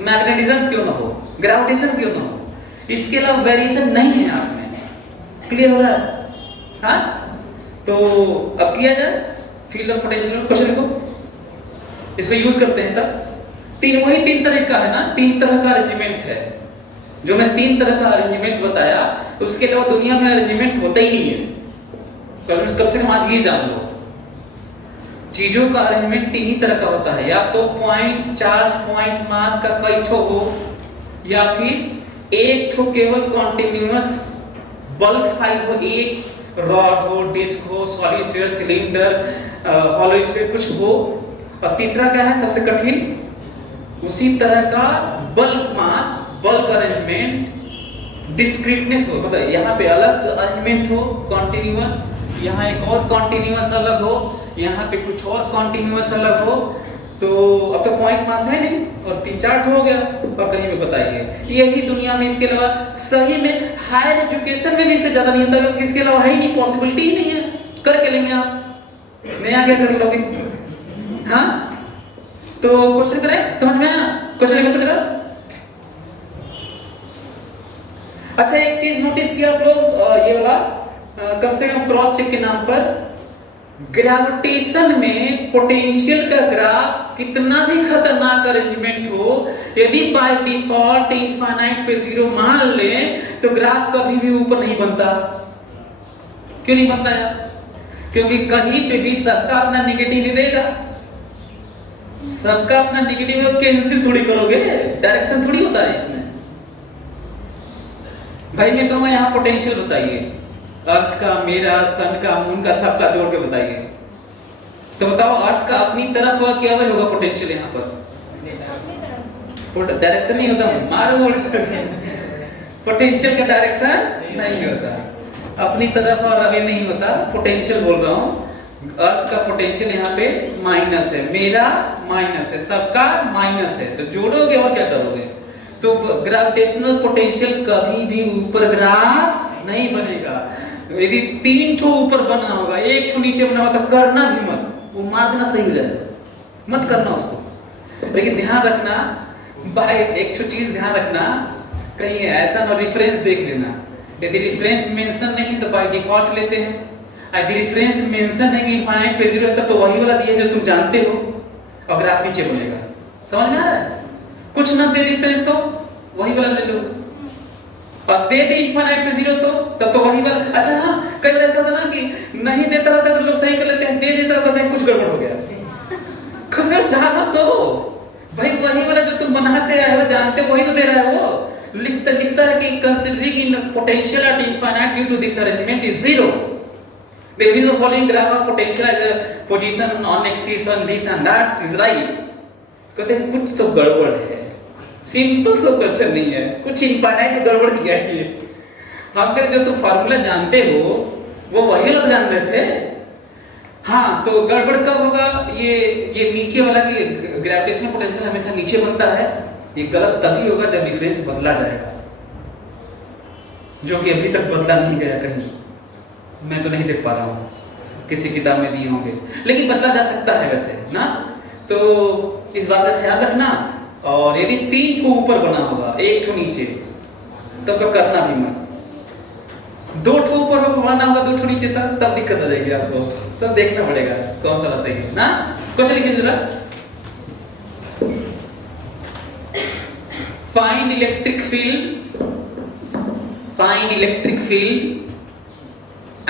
मैग्नेटिज्म क्यों ना हो, ग्रेविटेशन क्यों ना हो, इसके अलावा वेरिएशन नहीं है आप में। क्लियर हो रहा है? हाँ, तो अब किया जाए फील्ड ऑफ पोटेंशियल क्वेश्चन को, इसको यूज करते हैं। तब वही 3 तरह का है ना, 3 तरह का अरेंजमेंट है। जो मैं 3 तरह का अरेंजमेंट बताया, उसके अलावा दुनिया में अरेंजमेंट होता ही नहीं है। कम से कम आज ये जान लो, चीजों का अरेंजमेंट 3 ही तरह का होता है, या तो पॉइंट चार्ज पॉइंट मास का कई ठो हो, या फिर एक ठो केवल कॉन्टिन्यूअस बल्क साइज हो, एक रॉड हो, डिस्क हो, solid sphere, cylinder, hollow sphere कुछ हो। और तीसरा क्या है सबसे कठिन, उसी तरह का बल्क मास बल्क अरेंजमेंट डिस्क्रीटनेस हो, मतलब यहाँ पे अलग अरेंजमेंट हो कॉन्टिन्यूअस, यहाँ एक और कॉन्टिन्यूअस अलग हो, यहाँ पे कुछ और कॉन्टिन्यूअस अलग हो। तो अब तो पॉइंट मास है नहीं, और 3-4 हो गया, और कहीं पे बताइए यही दुनिया में। इसके अलावा सही में हायर एजुकेशन में भी इससे ज्यादा नहीं होता, क्योंकि इसके अलावा है ही नहीं, पॉसिबिलिटी ही नहीं है। करके लेंगे आप, नया क्या कर लोगे? हाँ, तो क्वेश्चन करें, समझ में आया क्वेश्चन लिखो जरा। अच्छा, एक चीज नोटिस किया आप लोग, ये वाला कम से कम क्रॉस चेक के नाम पर, ग्रेविटेशन में पोटेंशियल का ग्राफ कितना भी खतरनाक अरेंजमेंट हो, यदि बाय डिफॉल्ट इनफाइनाइट पे 0 मान ले, तो ग्राफ कभी भी ऊपर नहीं बनता। क्यों नहीं बनता यार? क्योंकि कहीं पे भी सबका अपना नेगेटिव ही देगा, सबका अपना नेगेटिव कैंसिल थोड़ी करोगे, डायरेक्शन थोड़ी होता है इसमें। भाई मैं कहूँगा यहाँ पोटेंशियल बताइए, अर्थ का, मेरा, सन का, मून का, सबका जोड़ के बताइए। तो बताओ अर्थ का अपनी तरफ हुआ क्या होगा पोटेंशियल यहाँ पर? डायरेक्शन नहीं होता, मारो पोटेंशियल का डायरेक्शन नहीं होता, अपनी तरफ और अभी नहीं होता। पोटेंशियल बोल रहा हूँ, अर्थ का पोटेंशियल यहाँ पे माइनस है, मेरा माइनस है, सबका माइनस है, तो जोड़ोगे और क्या करोगे? तो ग्रेविटेशनल पोटेंशियल कभी भी ऊपर ग्राफ नहीं बनेगा। यदि 3 ठो ऊपर बना होगा, 1 ठो नीचे बना होगा, तो करना भी मत, वो मार देना सही हो जाएगा, मत करना उसको। लेकिन ध्यान रखना भाई, एक ठो चीज ध्यान रखना, कहीं ऐसा ना रेफरेंस देख लेना। यदि रेफरेंस मेंशन नहीं तो बाय डिफॉल्ट लेते हैं, यदि रेफरेंस मेंशन है कि इनफाइनाइट पे 0 है, तो वही वाला दिया जो तुम जानते हो, और ग्राफ नीचे बनेगा। समझ में आ रहा है? कुछ ना दे रेफरेंस तो वही वाला ले लो, और दे दे इनफाइनाइट पे 0 तो तब तो वही वाला। अच्छा हाँ, कई बार ऐसा होता ना कि नहीं देता रहता तो लोग सही कर लेते हैं, दे देता रहता है कुछ गड़बड़ हो गया। खुद से जाना तो भाई वही वाला जो तुम बनाते आए हो, जानते वही तो दे रहा है वो। लिखता है कि considering in potential at infinite due to this arrangement is 0, there is the following graph of potential as a position on axis on this and that is right। कहते हैं कुछ तो गड़बड़ है, सिंपल तो क्वेश्चन नहीं है, कुछ इनफाइनाइट में गड़बड़ किया है ये। हम कह जो तुम फार्मूला जानते हो वो वही लोग जान रहे थे। हाँ, तो गड़बड़ कब होगा? ये नीचे वाला कि ग्रेविटेशनल पोटेंशियल हमेशा नीचे बनता है, ये गलत तभी होगा जब डिफरेंस बदला जाएगा, जो कि अभी तक बदला नहीं गया कहीं, मैं तो नहीं देख पा रहा हूँ, किसी किताब में दिए होंगे, लेकिन बदला जा सकता है वैसे ना। तो इस बात का ख्याल रखना। और यदि 3 ठो ऊपर बना होगा 1 ठो नीचे, तो करना भी मत। 2 ठो ऊपर बना होगा 2 ठो नीचे, तब दिक्कत आ जाएगी आपको, तो देखना पड़ेगा कौन सा सही है ना। क्वेश्चन लिखिए जरा। Find electric field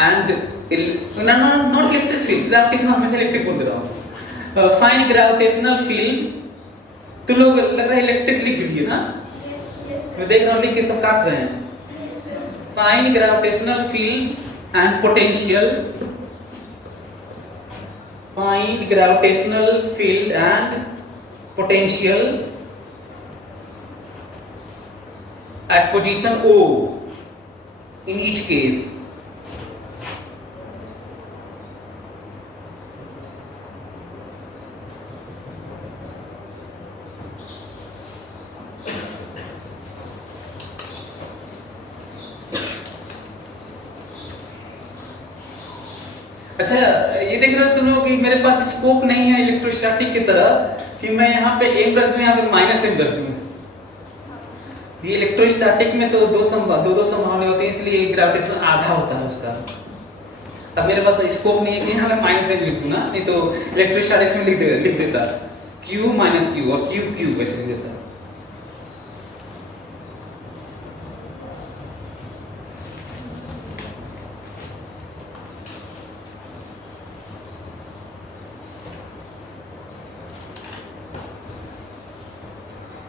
and not electric field, gravitational, हमेशा इलेक्ट्रिक बोल दे रहा हूं। फाइंड ग्रेविटेशनल फील्ड, तो लोग लग रहा है इलेक्ट्रिक लिख दिए ना, मैं देख रहा हूं लिख के सब काट रहे हैं। Find gravitational field and potential, find gravitational field and potential at position O in each case. अच्छा, ये देख रहे हो तुम लोग कि मेरे पास स्कोप नहीं है इलेक्ट्रोस्टैटिक की तरह कि मैं यहाँ पे एम रख दूं, यहाँ पे माइनस एम रख दूं। ये इलेक्ट्रोस्टैटिक में तो दो संभावनाएं होती हैं, इसलिए ग्रेविटेशनल आधा होता है उसका। अब मेरे पास स्कोप नहीं है कि यहाँ मैं माइनस एम लिख दूं ना, नहीं तो इलेक्ट्रोस्टैटिक्स में लिख देता Q माइनस Q और Q Q वैसे लिख देता।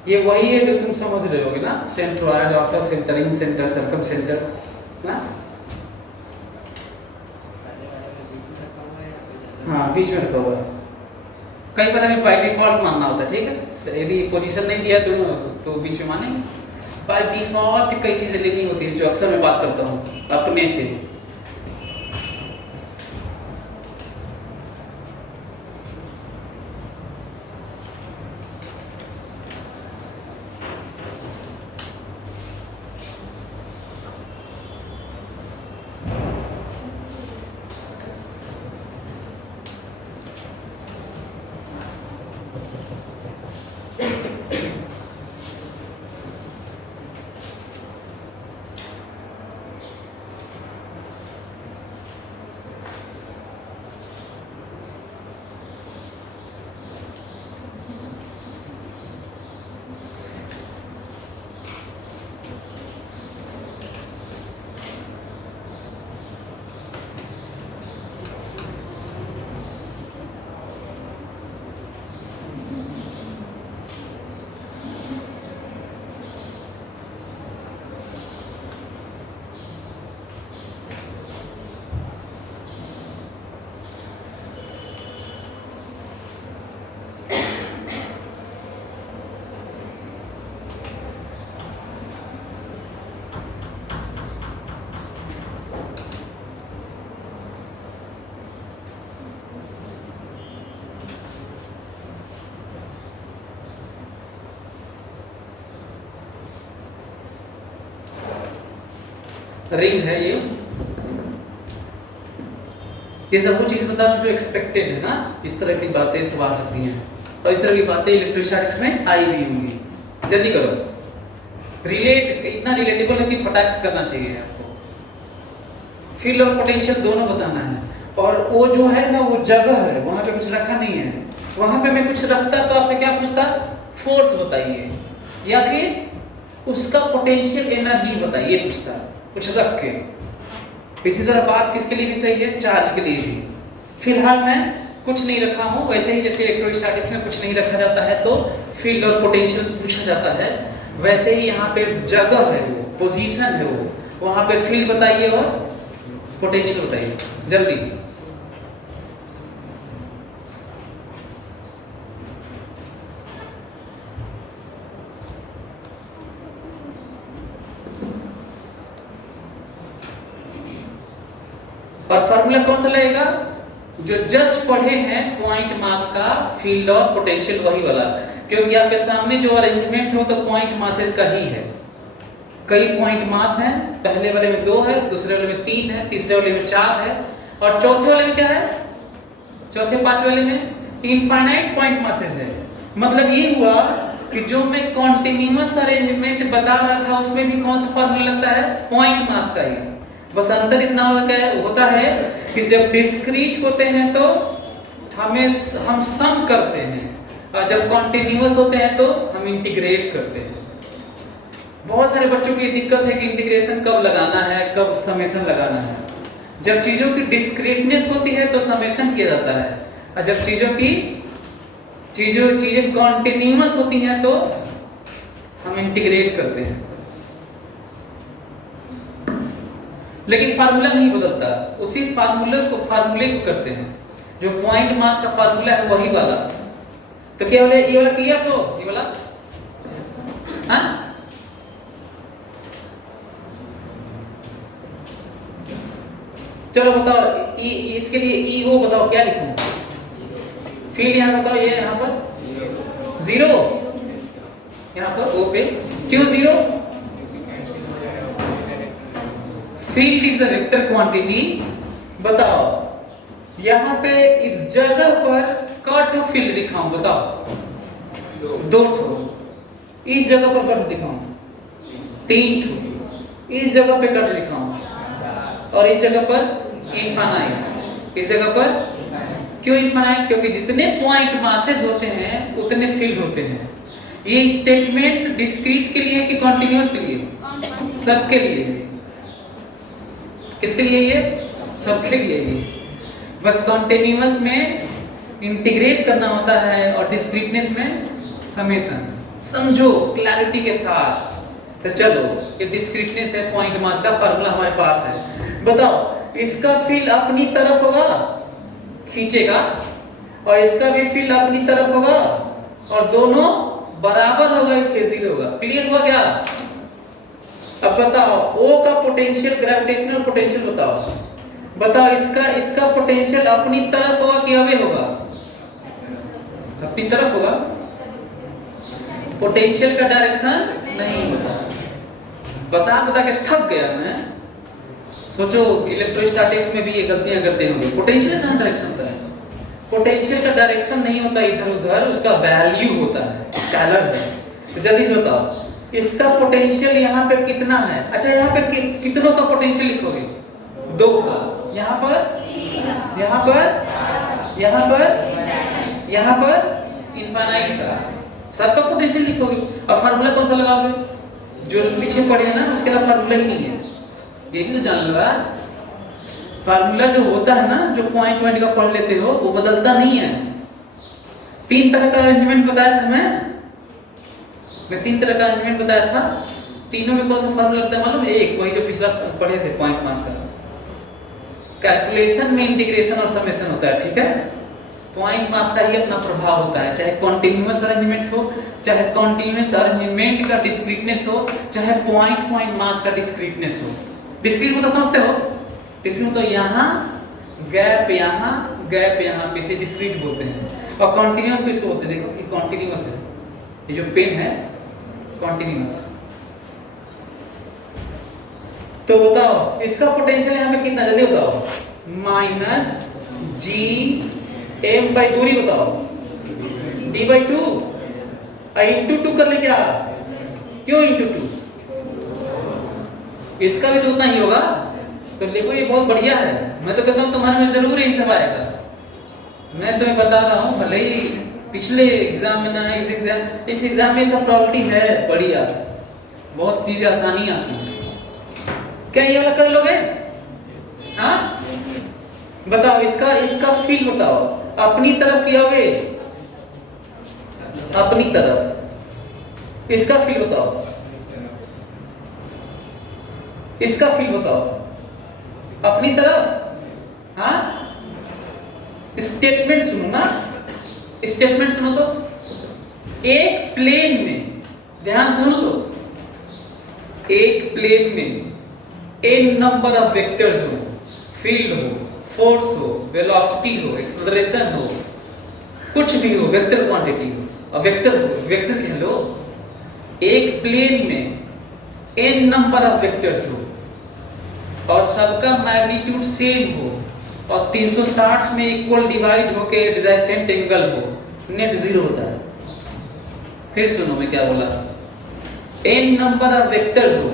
ये वही है जो तुम समझ रहे होगे ना, सेंट्रोइड, ऑर्थो सेंटर, इन सेंटर, सर्कम सेंटर ना। हाँ, बीच में रखा हुआ है। कई बार हमें बाय डिफॉल्ट मानना होता है, ठीक है, यदि पोजीशन नहीं दिया तो बीच में मानेंगे। बाय डिफॉल्ट कई चीजें लेनी होती है, जो अक्सर मैं बात करता हूँ अपने से। रिंग है ये सब वो चीज बता दूं जो एक्सपेक्टेड है ना। इस तरह की बातें सब आ सकती हैं, और इस तरह की बातें इलेक्ट्रोस्टैटिक्स में आई भी होंगी। जल्दी करो, रिलेट इतना रिलेटेबल है कि फटाक से करना चाहिए आपको। फील्ड और पोटेंशियल दोनों बताना है, और वो जो है ना वो जगह है, वहां पे कुछ रखा नहीं है। वहां पे मैं कुछ रखता तो आपसे क्या पूछता, फोर्स बताइए या फिर उसका पोटेंशियल एनर्जी बताइए, पूछता कुछ रख के। इसी तरह बात किसके लिए भी सही है, चार्ज के लिए भी। फिलहाल मैं कुछ नहीं रखा हूं, वैसे ही जैसे इलेक्ट्रोस्टैटिक्स में कुछ नहीं रखा जाता है तो फील्ड और पोटेंशियल पूछा जाता है, वैसे ही यहाँ पे जगह है, वो पोजीशन है, वो वहां पे फील्ड बताइए और पोटेंशियल बताइए जल्दी। और फार्मूला कौन सा लगेगा? जो जस्ट पढ़े हैं पॉइंट मास का फील्ड और पोटेंशियल वही वाला, क्योंकि आपके सामने जो अरेंजमेंट हो तो पॉइंट मासेस का ही है। कई पॉइंट मास हैं, पहले वाले में 2 है, दूसरे वाले में 3 है, तीसरे वाले में 4 है और चौथे वाले में क्या है? चौथे 5 वाले में इनफाइनाइट पॉइंट मासेस है। मतलब ये हुआ कि जो मैं कॉन्टिन्यूअस अरेंजमेंट बता रहा था उसमें भी कौन सा फार्मूला लगता है? पॉइंट मास का ही। बस अंतर इतना होता है कि जब डिस्क्रीट होते हैं तो हम सम करते हैं और जब कॉन्टिन्यूअस होते हैं तो हम इंटीग्रेट करते हैं। बहुत सारे बच्चों की दिक्कत है कि इंटीग्रेशन कब लगाना है, कब समेशन लगाना है। जब चीजों की डिस्क्रीटनेस होती है तो समेशन किया जाता है और जब चीजें कॉन्टिन्यूअस होती हैं तो हम इंटीग्रेट करते हैं। लेकिन फार्मूला नहीं बदलता, उसी फार्मूले को करते हैं। जो पॉइंट मास का फार्मूला है वही वाला। तो क्या वाला ये वाला किया आप लोग? ये वाला हाँ? चलो बताओ इसके लिए ईओ बताओ क्या लिखूं? फील्ड यहाँ बताओ, ये यहाँ पर 0, यहाँ पर ओ पे क्यों 0? Field is a vector quantity. बताओ यहाँ पे इस जगह पर कट फील्ड दिखाऊं? बताओ 2 ठो। इस जगह पर कट दिखाऊं 3 ठो। इस जगह पे कट दिखाऊं और इस जगह पर इनफाइनाइट। इस जगह पर क्यों इनफाइनाइट? क्योंकि जितने पॉइंट मासेस होते हैं उतने फील्ड होते हैं। ये स्टेटमेंट डिस्क्रीट के लिए है कि कॉन्टिन्यूअस के लिए? सबके लिए है। किसके लिए ये? सबके लिए ये। बस कॉन्टिन्यूअस में इंटीग्रेट करना होता है और डिस्क्रीटनेस में समेशन। समझो क्लैरिटी के साथ। तो चलो ये डिस्क्रीटनेस है, पॉइंट मास का फार्मूला हमारे पास है। बताओ इसका फील्ड अपनी तरफ होगा, खींचेगा, और इसका भी फील्ड अपनी तरफ होगा और दोनों बराबर होगा, इसके 0 होगा। क्लियर हुआ क्या? अब बताओ O का पोटेंशियल, ग्रेविटेशनल पोटेंशियल बताओ इसका पोटेंशियल अपनी तरफ होगा कि अवे होगा? अपनी तरफ होगा। पोटेंशियल का डायरेक्शन नहीं बता के थक गया मैं। सोचो इलेक्ट्रोस्टैटिक्स में भी ये गलतियां करते होंगे। पोटेंशियल का डायरेक्शन होता है, पोटेंशियल का डायरेक्शन नहीं होता इधर उधर, उसका वैल्यू होता है, स्केलर है। तो जल्दी से बताओ इसका पोटेंशियल यहाँ पे कितना है? अच्छा यहाँ पे कितनों का पोटेंशियल लिखोगे? 2 का। यहाँ पर, यहाँ पर, यहाँ पर, यहाँ पर इनफाइनाइट का सबका पोटेंशियल लिखोगे। और फार्मूला कौन सा लगाओगे? जो पीछे पढ़े ना उसके लिए फार्मूला नहीं है, ये भी तो जान लो यार। फार्मूला जो होता है ना, जो पॉइंट का पढ़ लेते हो, वो बदलता नहीं है। 3 तरह का अरेंजमेंट बताया था मैं 3 तरह का अरेंजमेंट बताया था। तीनों में कौन सा फार्मूला लगता है मालूम? एक वही जो पिछला पढ़े थे, पॉइंट मास का। कैलकुलेशन में इंटीग्रेशन और समेशन होता है, ठीक है। पॉइंट मास का ही अपना प्रभाव होता है, चाहे कॉन्टिन्यूअस अरेंजमेंट हो, चाहे कॉन्टिन्यूअस अरेंजमेंट का डिस्क्रीटनेस हो, चाहे पॉइंट मास का डिस्क्रीटनेस हो। डिस्क्रीट मतलब समझते हो? डिस्क्रीट मतलब यहाँ गैप, यहाँ गैप, यहाँ, इसे डिस्क्रीट बोलते हैं। और कॉन्टिन्यूअस को इसको बोलते हैं, देखो ये कॉन्टिन्यूअस है, ये जो पेन है कॉन्टिन्यूअस। तो बताओ इसका पोटेंशियल यहाँ पे कितना, जल्दी बताओ? -g m बाई दूरी बताओ, d/2 इंटू 2 कर ले क्या? क्यों इंटू 2? इसका भी तो उतना ही होगा। तो देखो ये बहुत बढ़िया है। मैं तो कहता हूँ तुम्हारे में जरूर यही सब आएगा। मैं तुम्हें बता रहा हूँ, भले ही पिछले एग्जाम में ना, इस एग्जाम में सब प्रॉपर्टी है बढ़िया, बहुत चीजें आसानी आती है। क्या ये वाला कर लोगे? हाँ बताओ इसका फील्ड बताओ, अपनी तरफ किया होगे, अपनी तरफ। इसका फील्ड बताओ, इसका फील्ड बताओ, अपनी तरफ। हाँ स्टेटमेंट सुनो ना, स्टेटमेंट सुनो तो। एक प्लेन में, ध्यान सुनो तो, एक प्लेन में n नंबर ऑफ वेक्टर्स हो, फील्ड हो, फोर्स हो, वेलोसिटी हो, एक्सेलरेशन हो, कुछ भी हो, वेक्टर क्वांटिटी हो, और वेक्टर कह लो, एक प्लेन में n नंबर ऑफ वेक्टर्स हो और सबका मैग्नीट्यूड सेम हो और 360 में इक्वल डिवाइड होके एडजेसेंट एंगल हो, नेट जीरो होता है। फिर सुनो मैं क्या बोला, n नंबर ऑफ वेक्टर्स हो,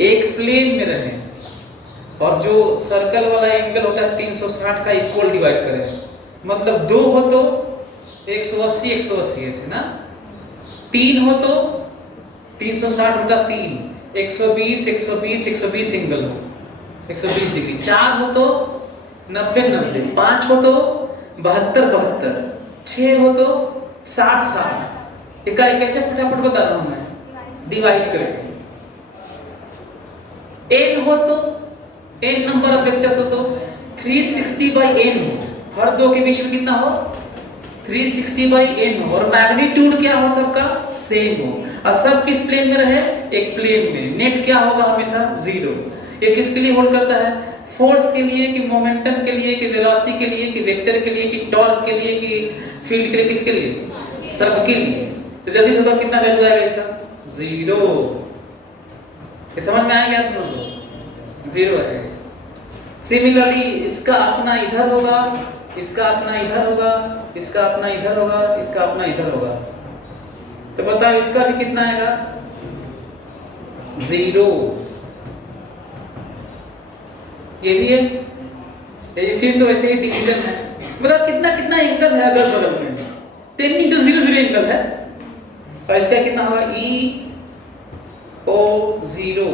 एक प्लेन में रहे और जो सर्कल वाला एंगल होता है 360 का इक्वल डिवाइड करें, मतलब 2 हो तो 180 180 ऐसे ना, 3 हो तो 360 उल्टा 3, 120 120 120 एंगल हो 120 डिग्री, 4 हो तो 90 90, 5 हो तो 72 72, 6 हो तो 60 60। इकाई कैसे फटाफट बता रहा हूं मैं, डिवाइड करके। n हो तो n नंबर ऑफ वेक्टर्स हो तो 360 by n हो, हर दो के बीच में कितना हो 360 by n हो, और मैग्नीट्यूड क्या हो सबका सेम हो, और सब किस प्लेन में रहे, एक प्लेन में। नेट क्या होगा हमेशा जीरो। ये किसके लिए होल्ड करता है, फोर्स के लिए कि मोमेंटम के लिए कि वेलोसिटी के लिए कि वेक्टर के लिए कि टॉर्क के लिए कि फील्ड के लिए, किसके लिए, सबके लिए। तो जल्दी से बताओ कितना वैल्यू आएगा इसका, जीरो। ये समझ में आ गया तुम लोगों को, जीरो है। सिमिलरली इसका अपना इधर होगा, इसका अपना इधर होगा, इसका अपना इधर होगा, इसका अपना इधर होगा, तो बताओ इसका भी कितना आएगा, जीरो। ये भी है, ये फिर से वैसे ही डिवीजन है। मतलब कितना कितना एंगल है अगर बगल में, 10 into 0 0 एंगल है, और इसका कितना होगा ई ओ 0।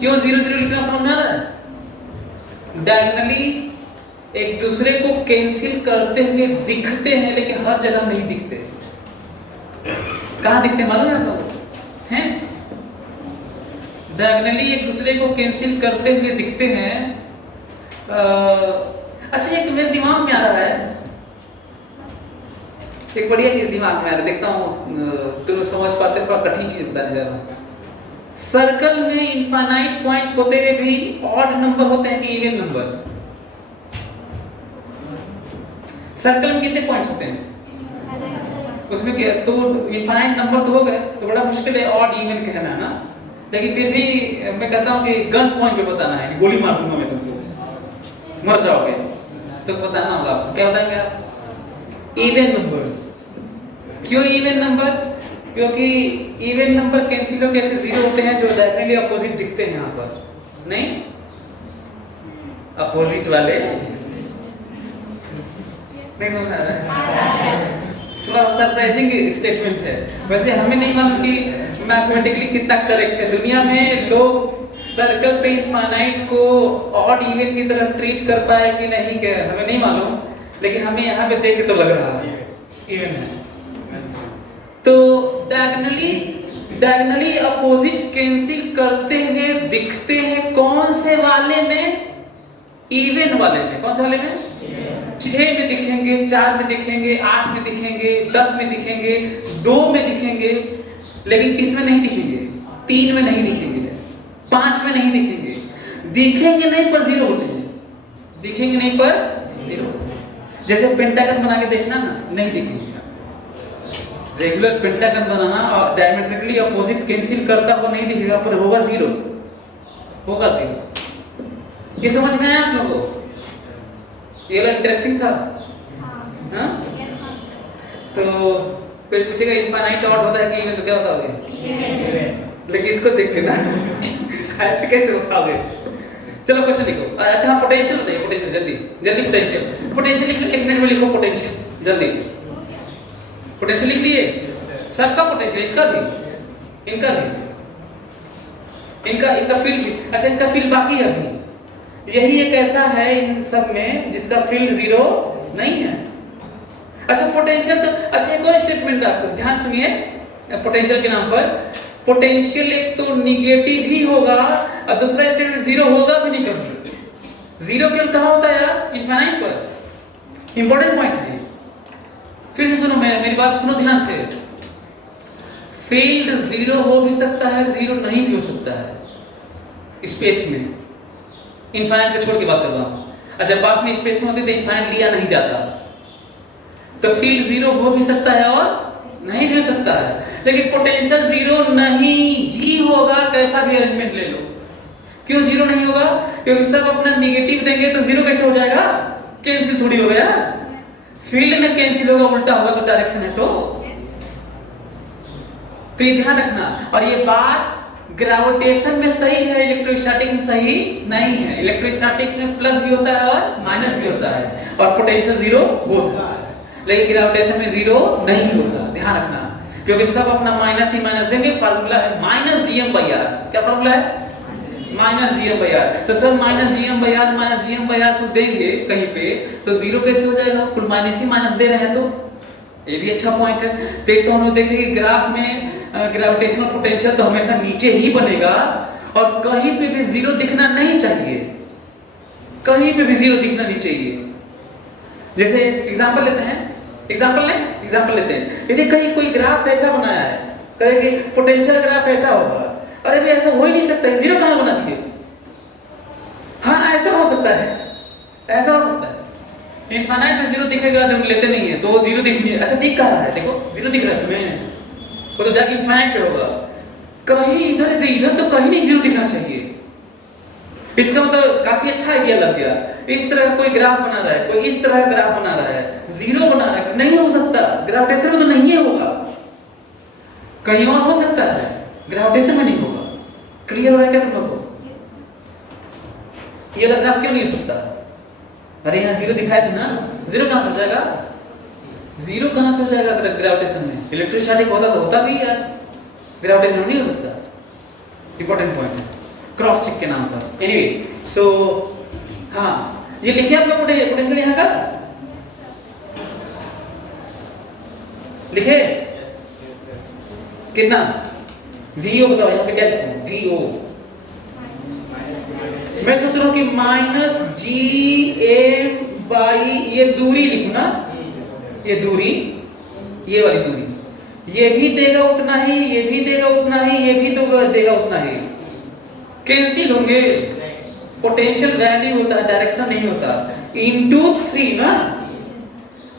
क्यों 0 0 लिखना समझ में आ रहा है, डायगोनली एक दूसरे को कैंसिल करते हुए दिखते हैं लेकिन हर जगह नहीं दिखते। कहां दिखते हैं मालूम है आप लोगों हैं, डायगोनली एक दूसरे को कैंसिल करते हुए दिखते हैं। अच्छा एक मेरे दिमाग में आ रहा है, एक बढ़िया चीज दिमाग में आ रहा है, देखता हूँ तुम समझ पाते, थोड़ा कठिन चीज बताने जा रहा हूँ। सर्कल में इनफाइनाइट पॉइंट्स होते हुए भी ऑड नंबर होते हैं कि इवन नंबर, सर्कल में कितने पॉइंट्स होते हैं, उसमें क्या, तो इनफाइनाइट नंबर तो हो गए, तो बड़ा मुश्किल है ऑड इवन कहना ना, लेकिन फिर भी मैं कहता हूँ कि गन पॉइंट पे बताना है, गोली मार दूंगा मैं तुमको, मर जाओगे, तो बताना होगा आपको। क्या बताएंगे आप, इवन नंबर्स। क्यों इवन नंबर, क्योंकि इवन नंबर कैंसिल होकर ऐसे जीरो होते हैं जो डायरेक्टली अपोजिट दिखते हैं यहाँ पर, नहीं अपोजिट वाले, नहीं समझ आ रहा है, थोड़ा सरप्राइजिंग स्टेटमेंट है। वैसे हमें नहीं मालूम कि मैथमेटिकली कितना करेक्ट है, दुनिया में लोग सर्कल पे इनफाइनाइट को ऑड इवन की तरह ट्रीट कर पाए कि नहीं के हमें नहीं मालूम, लेकिन हमें यहाँ पे देख के तो लग रहा है इवन है। तो डायगोनली अपोजिट कैंसिल करते हुए दिखते हैं कौन से वाले में, इवन वाले में। कौन से वाले में, 6 में दिखेंगे, 4 में दिखेंगे, 8 में दिखेंगे, 10 में दिखेंगे, 2 में दिखेंगे, लेकिन किस में नहीं दिखेंगे, 3 में नहीं दिखेंगे, 5 में नहीं दिखेंगे, दिखेंगे नहीं पर जीरो होते हैं, दिखेंगे नहीं पर जीरो। जैसे पेंटागन बना के देखना ना, नहीं दिखेंगे। रेगुलर पेंटागन बनाना और डायमेट्रिकली अपोजिट कैंसिल करता हुआ नहीं दिखेगा, पर होगा जीरो, होगा जीरो। ये समझ में आया आप लोगों को, ये वाला इंटरेस्टिंग था। हाँ, तो कोई पूछेगा इनफाइनाइट ऑड होता है कि इवन, तो क्या बताओगे, लेकिन इसको देख के ना ऐसे कैसे बताओगे। चलो क्वेश्चन लिखो। अच्छा हाँ, पोटेंशियल बताइए, पोटेंशियल जल्दी जल्दी, पोटेंशियल लिख लो, 1 मिनट में लिखो पोटेंशियल जल्दी। पोटेंशियल लिख लिए सबका, पोटेंशियल इसका भी, इनका भी, इनका फील्ड भी। अच्छा इसका फील्ड बाकी है अभी, यही एक ऐसा है इन सब में जिसका फील्ड जीरो नहीं है। अच्छा पोटेंशियल तो, अच्छा एक और स्टेटमेंट आपको ध्यान सुनिए पोटेंशियल के नाम पर। पोटेंशियल एक तो निगेटिव ही होगा और दूसरा स्टेटमेंट जीरो होगा भी नहीं कभी। जीरो केवल कहाँ होता है यार, इनफाइनाइट पर। इंपॉर्टेंट पॉइंट है, फिर से सुनो, मेरी बात सुनो ध्यान से। फील्ड जीरो हो भी सकता है, जीरो नहीं भी हो सकता है स्पेस में, इनफाइनाइट को छोड़ के बात कर रहा हूं। और जब बात में स्पेस में होती है तो इनफाइनाइट लिया नहीं जाता, तो फील्ड जीरो हो भी सकता है और नहीं भी हो सकता है, लेकिन पोटेंशियल जीरो नहीं ही होगा, कैसा भी अरेंजमेंट ले लो। क्यों जीरो नहीं होगा? क्योंकि सब अपना नेगेटिव देंगे तो जीरो कैसे हो जाएगा? कैंसिल थोड़ी हो गया, फील्ड में कैंसिल होगा, उल्टा होगा तो डायरेक्शन है तो ये ध्यान रखना। और ये बात ग्रेविटेशन में सही है, इलेक्ट्रोस्टैटिक में सही नहीं है। इलेक्ट्रोस्टैटिक्स में प्लस भी होता है और माइनस भी होता है, और पोटेंशियल जीरो हो सकता है, लेकिन ग्रेविटेशन में जीरो नहीं होता, ध्यान रखना। क्योंकि सब अपना माइनस ही माइनस देंगे। फार्मूला है माइनस gm/r। क्या फार्मूला है? Minus gm/r। तो सब माइनस gm/r को देंगे कहीं पे, तो जीरो कैसे हो जाएगा? कुल माइनस ही माइनस दे रहे हैं, तो ये भी अच्छा पॉइंट है। तो एक तो हम लोग देखेंगे ग्राफ में ग्रेविटेशनल पोटेंशियल तो हमेशा नीचे ही बनेगा, और कहीं पे भी जीरो दिखना नहीं चाहिए, कहीं पे भी जीरो दिखना नहीं चाहिए। जैसे एग्जांपल लेते हैं, एग्जांपल लेते हैं। यदि कहीं कोई ग्राफ ऐसा बनाया है, कहे कि पोटेंशियल ग्राफ ऐसा होगा, अरे भी ऐसा हो ही नहीं सकता है, जीरो कहां बना दिए? हाँ ऐसा हो सकता है, ऐसा हो सकता है। इनफाइनाइट में जीरो दिखेगा जब लेते नहीं है, तो जीरो दिख नहीं है। अच्छा दिख कहां रहा है? देखो जीरो दिख रहा है तुम्हें, वो तो जाके इनफाइनाइट पे होगा। कहीं इधर तो कहीं नहीं जीरो दिखना चाहिए। इसका मतलब काफी अच्छा आइडिया लग गया। इस तरह कोई ग्राफ बना रहा है, कोई इस तरह ग्राफ बना रहा है, जीरो बना रहा है, नहीं हो सकता, ग्रेविटेशन में तो नहीं होगा, कहीं और हो सकता है, ग्रेविटेशन में नहीं होगा। क्लियर हो रहा है क्या तुम लोग को? ये वाला ग्राफ क्यों नहीं हो सकता? अरे यहाँ जीरो दिखाया था ना, जीरो कहां से हो जाएगा? जीरो कहां से हो जाएगा ग्रेविटेशन में? इलेक्ट्रोस्टैटिक होता तो होता भी यार, ग्रेविटेशन में नहीं हो सकता। इंपॉर्टेंट पॉइंट है क्रॉस चेक के नाम पर। एनीवे सो हाँ ये लिखिए आप लोग पोटेंशियल यहाँ का लिखे कितना? वीओ बताओ यहाँ पे क्या लिखूं? वीओ मैं सोच रहा हूँ कि माइनस gm/, ये दूरी लिखूं ना, ये दूरी, ये वाली दूरी, ये भी देगा उतना ही, ये भी देगा उतना ही, ये भी देगा उतना ही, कैंसिल होंगे। पोटेंशियल वैल्यू होता है, डायरेक्शन नहीं होता। इनटू 3 ना,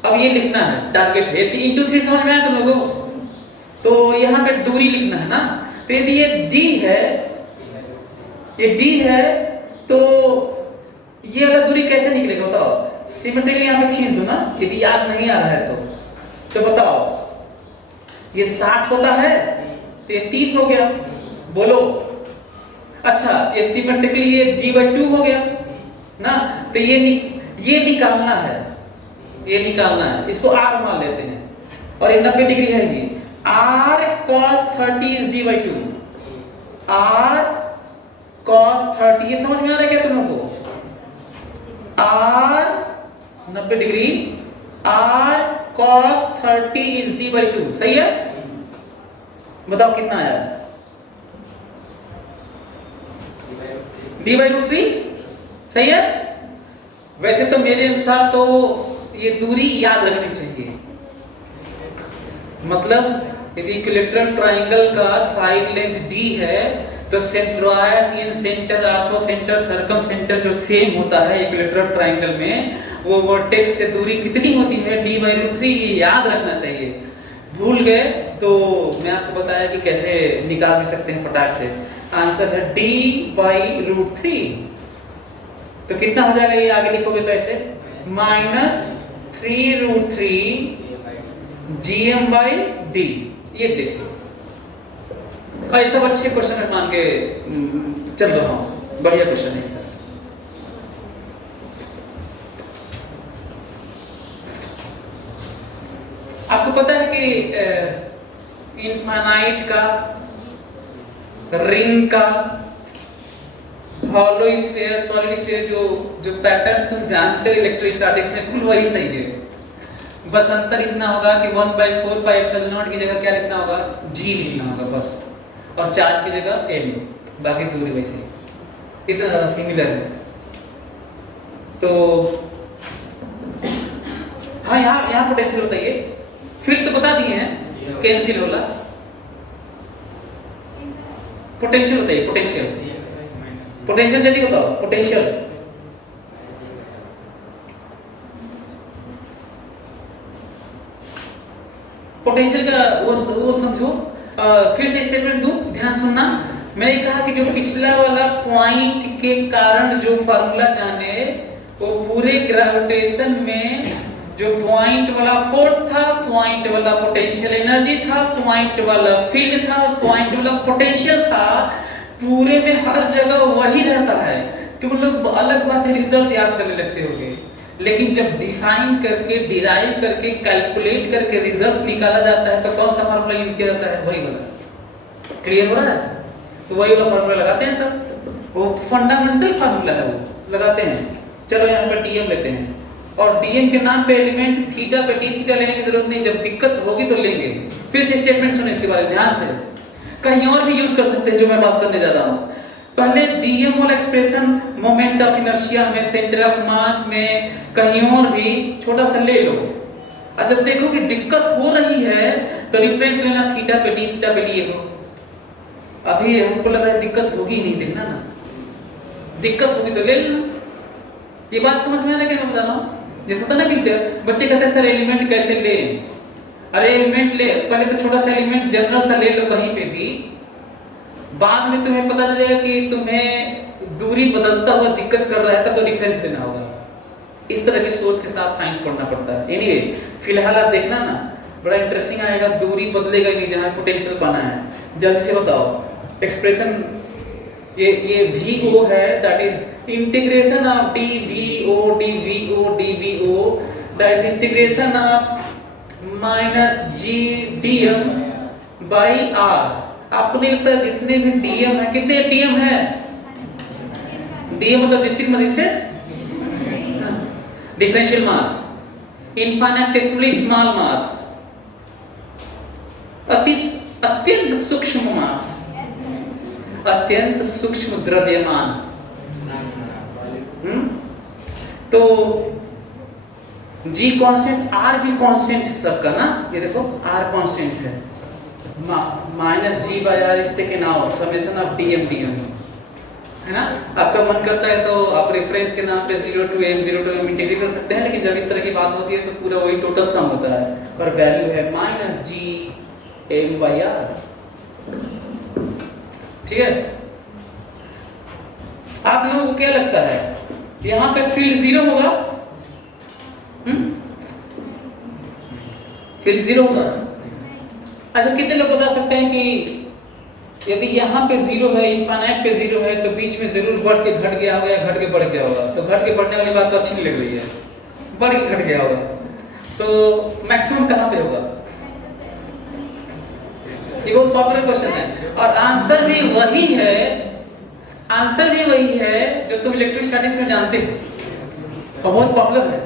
अब ये लिखना है, टारगेट है इनटू 3, समझ में आया तुम लोगों? तो यहाँ पे दूरी लिखना है ना, तो यदि ये d है, ये d है, तो ये वाला दूरी कैसे निकलेगा बताओ? सिमेट्रिकली यहाँ पे खींच दो ना, यदि याद नहीं आ रहा है तो बताओ। ये 60 होता है तो ये 30 हो गया, बोलो। अच्छा ये सिमेट्रिकली ये d/2 हो गया ना, तो ये निकालना है, ये निकालना है, इसको r मान लेते हैं, और ये 90 डिग्री है। ये r cos 30 is d/2, r cos 30, ये समझ में आ रहा है क्या तुम लोगों को? r 90 degree, r cos 30 is d/2, सही है? बताओ कितना आया? d/3, सही है? वैसे तो मेरे अनुसार तो ये दूरी याद रखनी चाहिए। मतलब यदि इक्विलैटरल ट्रायंगल का साइड लेंथ d है, तो centroid incentre, orthocentre, circumcentre जो सेम होता है इक्विलैटरल ट्रायंगल में, वो वर्टेक्स से दूरी कितनी होती है? d/3, ये याद रखना चाहिए। भूल गए तो मैं आपको बताया कि कैसे निकाल भी सकते हैं फटाक से। आंसर है d/√3। तो कितना हो जाएगा ये आगे लिखोगे तो ऐसे -3√3 gm/d। ये देखिए सब अच्छे क्वेश्चन है, मान के चल रहा हूं, बढ़िया क्वेश्चन है सर। आपको पता है कि इनफाइनाइट का, रिंग का, हॉलो स्फीयर, सॉलिड स्फीयर, जो पैटर्न तुम जानते हो इलेक्ट्रोस्टैटिक्स में, कुल वही सही है। बस अंतर इतना होगा कि 1/4πε0 की जगह क्या लिखना होगा? g लिखना होगा बस, और चार्ज की जगह m, बाकी दूरी वैसे इतना ज्यादा सिमिलर है। तो हाँ यहाँ पोटेंशियल होता है, फील्ड तो बता दिए हैं, कैंसिल होला, पोटेंशियल होता है पोटेंशियल। पोटेंशियल जल्दी बताओ, पोटेंशियल पोटेंशियल का वो समझो। फिर से स्टेटमेंट दूं, ध्यान सुनना। मैंने कहा कि जो पिछला वाला पॉइंट के कारण जो फार्मूला जाने, वो पूरे ग्रेविटेशन में जो पॉइंट वाला फोर्स था, पॉइंट वाला पोटेंशियल एनर्जी था, पॉइंट वाला फील्ड था, पॉइंट वाला पोटेंशियल था, पूरे में हर जगह वही रहता है। तुम लोग अलग बात है रिजल्ट याद करने लगते होगे, लेकिन जब डिफाइन करके, डिराइव करके, कैलकुलेट करके रिजल्ट निकाला जाता है तो कौन सा फार्मूला यूज किया जाता है? वही वाला। क्लियर हो रहा है? तो वही वाला फार्मूला लगाते हैं, तब वो फंडामेंटल फार्मूला है, वो लगाते हैं। चलो यहाँ पर डीएम लेते हैं, और डीएम के नाम पे एलिमेंट थीटा पे डी थीटा लेने की जरूरत नहीं, जब दिक्कत होगी तो लेंगे। फिर से स्टेटमेंट सुनो इसके बारे में ध्यान से, कहीं और भी यूज कर सकते हैं जो मैं बात करने जा रहा हूँ। पहले डीएम वाला एक्सप्रेशन मोमेंट ऑफ इनर्शिया में, सेंटर ऑफ मास में, कहीं और भी छोटा सा ले लो, और जब देखो कि दिक्कत हो रही है तो रेफरेंस लेना थीटा पे डी थीटा पे लिए हो। अभी हमको लग रहा है दिक्कत होगी नहीं, देखना ना, दिक्कत होगी तो ले लेना। ये बात समझ में आ रहा है कि मैं बता रहा हूँ? जैसे होता ना कि बच्चे कहते हैं सर एलिमेंट कैसे ले, अरे एलिमेंट ले, पहले तो छोटा सा एलिमेंट जनरल सा ले लो कहीं पे भी, बाद में तुम्हें पता चलेगा कि तुम्हें दूरी बदलता हुआ दिक्कत कर रहा है, तब तो डिफरेंस लेना होगा। इस तरह की सोच के साथ साइंस पढ़ना पड़ता है। एनीवे, फिलहाल आप देखना ना, बड़ा इंटरेस्टिंग आएगा। दूरी बदलेगा नहीं जहाँ पोटेंशियल पाना है। जल्दी से बताओ एक्सप्रेशन, ये VO है, that is integration of DVO DVO DVO, that is integration of minus GDM by R। आपको नहीं लगता जितने भी डीएम है, कितने डीएम है? डीएम मतलब district magistrate, differential mass, इनफाइनेटेसिमली small mass, अत्यंत सूक्ष्म मास, अत्यंत सूक्ष्म द्रव्यमान। तो G कांस्टेंट, R भी कांस्टेंट सबका ना, ये देखो R कांस्टेंट है, minus G by R is taken out, summation of DM है ना। आपका मन करता है तो आप रेफरेंस के नाम पे 0 to m इंटीग्रेट कर सकते हैं, लेकिन जब इस तरह की बात होती है तो पूरा वही टोटल सम होता है, पर वैल्यू है minus G m by R। ठीक है? आप लोगों को क्या लगता है यहाँ पे फील्ड 0 होगा? फील्ड 0 होगा? अच्छा, कितने लोग बता सकते हैं कि यदि यहाँ पे 0 है, इनफाइनाइट पे 0 है, तो बीच में जरूर बढ़ के घट गया होगा या घट के बढ़ गया होगा? तो घट के बढ़ने वाली बात तो अच्छी नहीं लग रही है, बढ़ के घट गया होगा, तो मैक्सिमम कहाँ पे होगा? ये बहुत पॉपुलर क्वेश्चन है, और आंसर भी वही है, आंसर भी वही है जो तुम इलेक्ट्रोस्टैटिक्स में जानते हो, बहुत पॉपुलर है।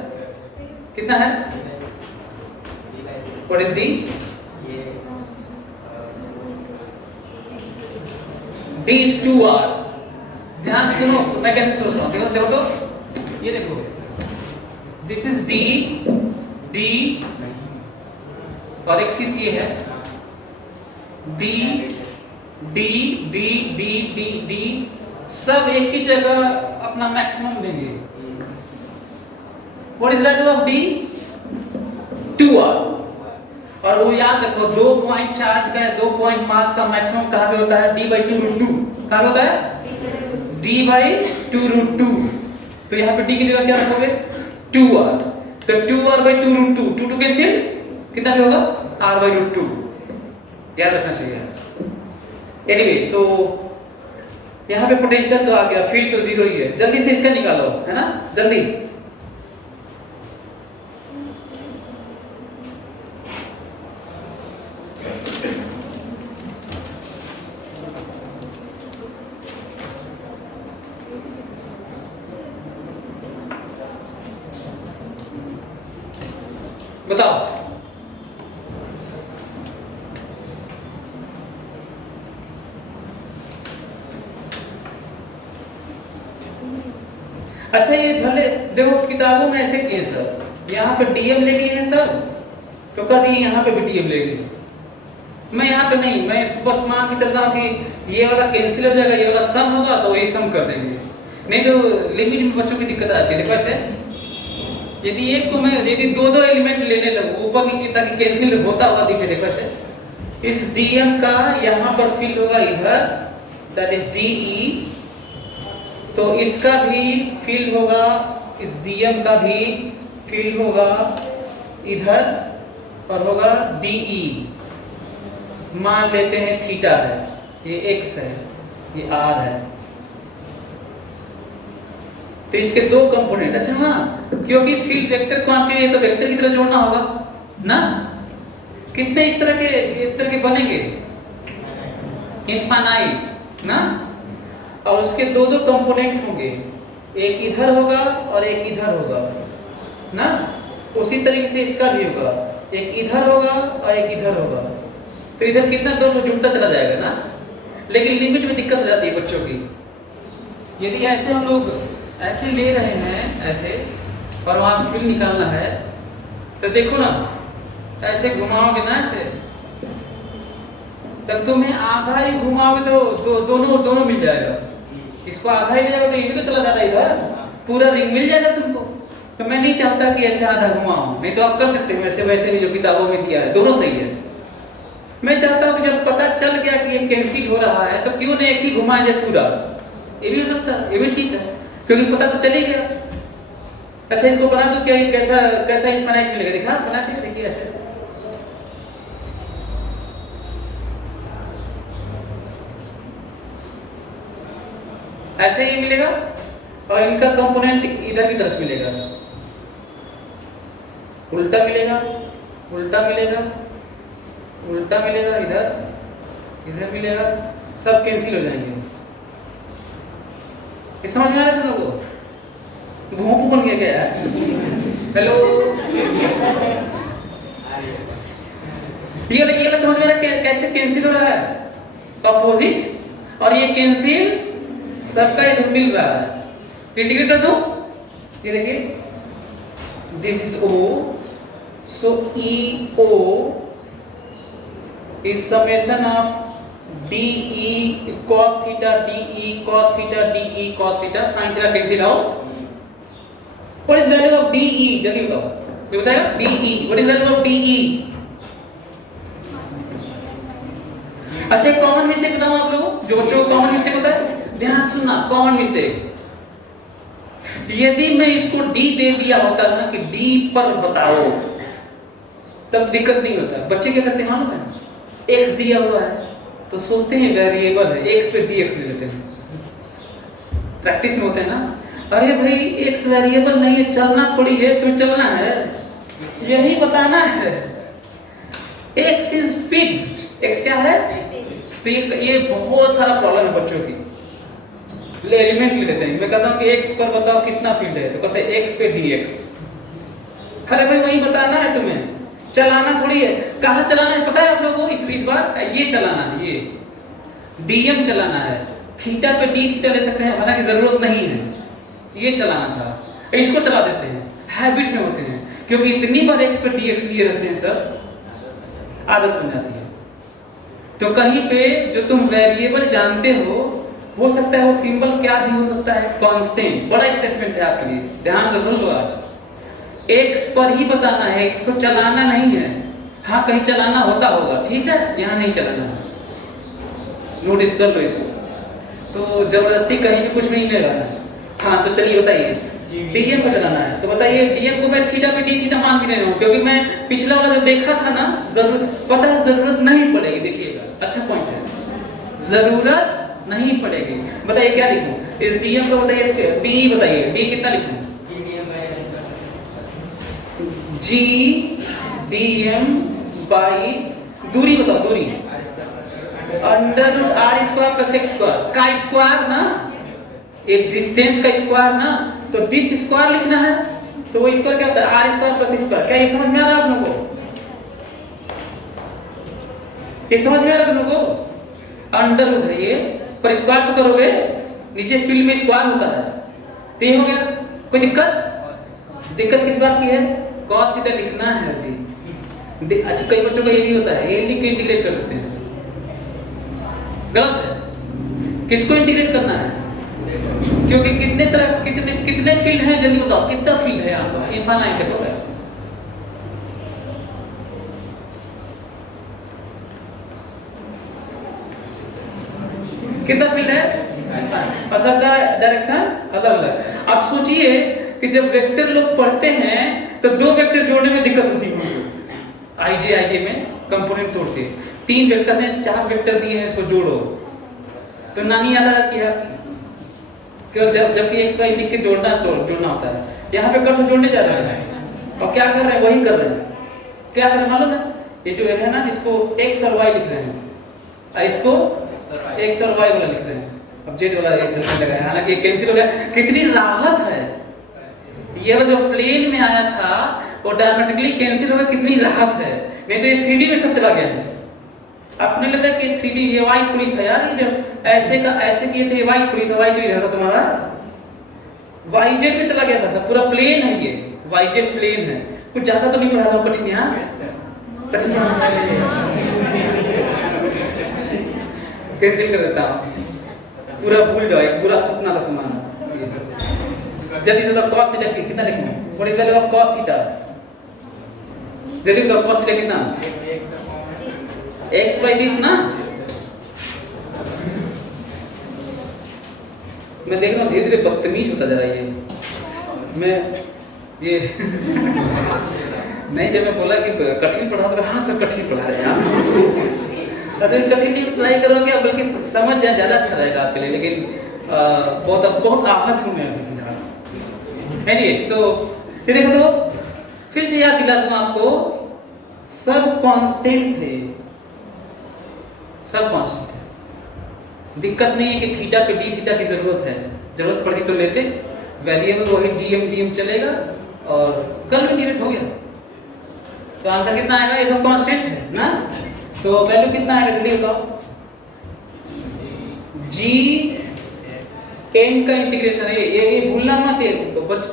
कितना है? What is the? D is 2R। ध्यान सुनो, मैं कैसे सोच रहा हूँ, देखो देखो तो, ये देखो, दिस इज D और एक्सिस ये है D D D D D D, सब एक ही जगह अपना मैक्सिमम देंगे। What is value of D? 2R। और वो याद रखो, 2 पॉइंट चार्ज का है, 2 पॉइंट मास का मैक्सिमम कहाँ पे होता है? D/2√2। कहाँ पे होता है? D/2√2। तो यहाँ पे D की जगह क्या रखोगे? 2R। तो 2R/2√2, 2 कैंसिल, कितना पे होगा? R/√2। याद रखना चाहिए। एनीवे, सो यहाँ पे पोटेंशियल तो आ गया, फील्ड तो 0 ही है। जल्दी से इसका निकालो, है ना, जल्दी। बताओ। अच्छा, ये भले देखो किताबों में ऐसे किए सर, यहाँ पे डीएम लेके हैं सर, तो कभी यहाँ पे भी डीएम लेके, मैं यहाँ पे नहीं, मैं बस मान के चलता हूँ कि ये वाला कैंसिल हो जाएगा, ये वाला सम होगा तो वही सम कर देंगे। नहीं तो लिमिट में बच्चों की दिक्कत आती है। देखो ऐसे यदि एक को मैं यदि दो एलिमेंट लेने लगूँ ऊपर नीचे ताकि कैंसिल होता हुआ दिखे, देखो ऐसे इस डीएम का यहाँ पर फील्ड होगा इधर, दैट इज डीई, तो इसका भी फील्ड होगा, इस डीएम का भी फील्ड होगा इधर और होगा डीई। मान लेते हैं थीटा है, ये एक्स है, ये आर है, तो इसके दो कंपोनेंट। अच्छा हाँ, क्योंकि फील्ड वेक्टर क्वांटिटी है तो वेक्टर की तरह जोड़ना होगा ना। कितने इस तरह के बनेंगे? इनफाइनाइट ना। और उसके दो कंपोनेंट होंगे, एक इधर होगा और एक इधर होगा ना। उसी तरीके से इसका भी होगा, एक इधर होगा और एक इधर होगा, तो इधर कितना दोनों जुड़ता चला जाएगा ना। लेकिन लिमिट में दिक्कत हो जाती है बच्चों की। यदि ऐसे हम लोग ऐसे ले रहे हैं ऐसे और वहां फील्ड निकालना है तो देखो ना, ऐसे घुमाओगे ना ऐसे, तब तुम्हें आधा ही घुमाओगे तो दोनों मिल जाएगा। इसको आधा ही ले जाओगे तो ये भी तो चला जाता है, इधर पूरा रिंग मिल जाएगा तुमको। तो मैं नहीं चाहता कि ऐसे आधा घुमाओ, नहीं तो आप कर सकते हो वैसे वैसे भी जो किताबों में दिया है, दोनों सही है। मैं चाहता हूँ कि जब पता चल गया कि ये कैंसिल हो रहा है तो क्यों नहीं एक ही घुमाया जाए पूरा, ये भी हो सकता है, ये भी ठीक है, क्योंकि पता तो चल ही गया। अच्छा इसको बना दो क्या, ये कैसा इनफाइनाइट मिलेगा? दिखा बनाते हैं, देखिए ऐसे ऐसे ही मिलेगा और इनका कंपोनेंट इधर की तरफ मिलेगा, उल्टा मिलेगा, उल्टा मिलेगा, उल्टा मिलेगा, इधर मिलेगा, सब कैंसिल हो जाएंगे। ये समझ में आ रहा है तुम लोगों को? भूख बन गया क्या? हेलो, ये समझ में आ रहा है कैसे कैंसिल हो रहा है? अपोजिट, और ये कैंसिल सबका इधर मिल रहा है। तो इंडिकेट कर दो, ये देखिए this is O, so EO is summation of DE cos theta DE cos theta DE cos theta sin theta cancel out. What is value of DE? जल्दी बताओ, ये बताएगा DE. What is value of DE? अच्छा common mistake बताऊं आप लोगों, जो बच्चों को कॉमन मिस्टेक होता है, ध्यान सुनना। कॉमन मिस्टेक, यदि मैं इसको D दे दिया होता ना कि D पर बताओ, तब दिक्कत नहीं होता। बच्चे क्या करते हैं मालूम है? x दिया हुआ है तो सोचते हैं वेरिएबल है, x पे dx ले लेते हैं। प्रैक्टिस में होते हैं ना, अरे भाई x वेरिएबल नहीं है, चलना थोड़ी है, तो चलना है, यही बताना है। x इज फिक्स्ड, x क्या है? तो ये बहुत सारा प्रॉब्लम है बच्चों की। एलिमेंट ले लेते हैं, मैं कहता हूँ कि x पर बताओ कितना फील्ड है, तो कहते हैं x पे dx। अरे भाई वही बताना है तुम्हें, चलाना थोड़ी है। कहाँ चलाना है पता है आप लोगों को? इस बार ये चलाना है, ये डीएम चलाना है। थीटा पे डी थीटा ले सकते हैं, हालांकि जरूरत नहीं है, ये चलाना था। इसको चला देते हैं, हैबिट में होते हैं, क्योंकि इतनी बार एक्स पे डीएक्स लिए रहते हैं सब, आदत बन जाती है। तो कहीं पे जो तुम वेरिएबल जानते हो सकता है वो सिंबल क्या भी हो सकता है, कांस्टेंट। बड़ा स्टेटमेंट है आपके लिए, ध्यान से सुन लो। आज x पर ही बताना है, x को चलाना नहीं है। हाँ कहीं चलाना होता होगा, ठीक है, यहाँ नहीं चलाना है, नोटिस कर लो इसको। तो जबरदस्ती कहीं भी कुछ भी नहीं ले रहा है। हाँ तो चलिए बताइए, डीएम को चलाना है तो बताइए डीएम को मैं थीटा पे डी थीटा मान भी नहीं रहा हूँ, क्योंकि मैं पिछला वाला जो देखा था ना, पता है जरूरत नहीं पड़ेगी। देखिएगा अच्छा पॉइंट है, जरूरत नहीं पड़ेगी। बताइए क्या लिखूं इस डीएम को? बताइए डी, बताइए डी कितना लिखूं? जी डी एम बाई दूरी बताओ, दूरी under r square plus x square का स्क्वायर ना, ये डिस्टेंस का स्क्वायर ना, तो दिस स्क्वायर लिखना है। तो वो स्क्वायर क्या होता है? R square plus x square. क्या ये समझ में आ रहा है आप लोगों को? ये समझ में आ रहा है आप लोगों को? अंडर रूट है ये, पर स्क्वायर तो करोगे, नीचे फील्ड में स्क्वायर होता है, तो ये हो गया। कोई दिक्कत? दिक्कत किस बात की है? cos थीटा लिखना है अभी, अच्छा कई बच्चों का ये भी होता है, ये लिख के इंटीग्रेट कर देते हैं इसे, गलत है। किसको इंटीग्रेट करना है? क्योंकि कितने तरह कितने फील्ड हैं, जल्दी बताओ कितना फील्ड है यहाँ पर? इनफाइनाइट है पता है इसमें। कितना फील्ड है? और सबका डायरेक्शन अलग अलग। अब सोचिए कि जब वेक्टर लोग पढ़ते हैं तो दो वेक्टर जोड़ने में दिक्कत होती है। आईजे में कंपोनेंट तोड़ते, 3 वेक्टर हैं, 4 वेक्टर दिए हैं, इसको जोड़ो तो नानी याद आ किया केवल जबकि एक्स वाई लिख के जोड़ना होता है। यहाँ पे कट जोड़ने जा रहे हैं और क्या कर रहे हैं? वही कर रहे हैं। क्या कर रहे हैं मालूम है? ये जो है ना, इसको एक्स और वाई लिख रहे हैं और इसको एक्स और वाई वाला लिख रहे हैं। अब जेड वाला एक जगह लगाया, हालांकि कैंसिल हो गया। कितनी राहत है, ये जो प्लेन में आया था वो डायमेट्रिकली कैंसिल हो गया, कितनी राहत है। नहीं तो ये 3D में सब चला गया है। अपने लगता है कि 3D ये वाई थोड़ी था यार, ये जब ऐसे का ऐसे किए थे, वाई थोड़ी था, वाई तो इधर था तुम्हारा, वाई जेड में चला गया था सब, पूरा प्लेन है ये, वाई जेड प्लेन है। कुछ ज्यादा तो नहीं पढ़ा रहा कठिन यहाँ, कैंसिल कर देता हूँ, पूरा भूल जाओ, एक पूरा सपना था तुम्हारा। जल्दी से cos थीटा कितना लिखूं? What is value of cos theta? जल्दी तो cos थीटा कितना? x by this ना। मैं देख रहा हूँ धीरे धीरे बदतमीज होता जा रहा है ये। मैं ये नहीं, जब मैं बोला कि कठिन पढ़ा तो हाँ सर कठिन पढ़ा रहे हैं। अरे कठिन नहीं ट्राई करोगे बल्कि समझ जाए ज्यादा अच्छा रहेगा आपके लिए, लेकिन बहुत आहत हूँ मैं अभी। Anyway, so ये देखो तो फिर से याद दिला दूं आपको, सब कांस्टेंट थे, सब कांस्टेंट थे। दिक्कत नहीं है कि थीटा पे डी थीटा की जरूरत है, जरूरत पड़ती तो लेते। वेरिएबल वही डीएम चलेगा और कल में डिवाइड हो गया तो आंसर कितना आएगा? ये सब कांस्टेंट है ना, तो वैल्यू कितना आएगा जल्दी बताओ? जी एम का इंटीग्रेशन है ये भूलना मत, ये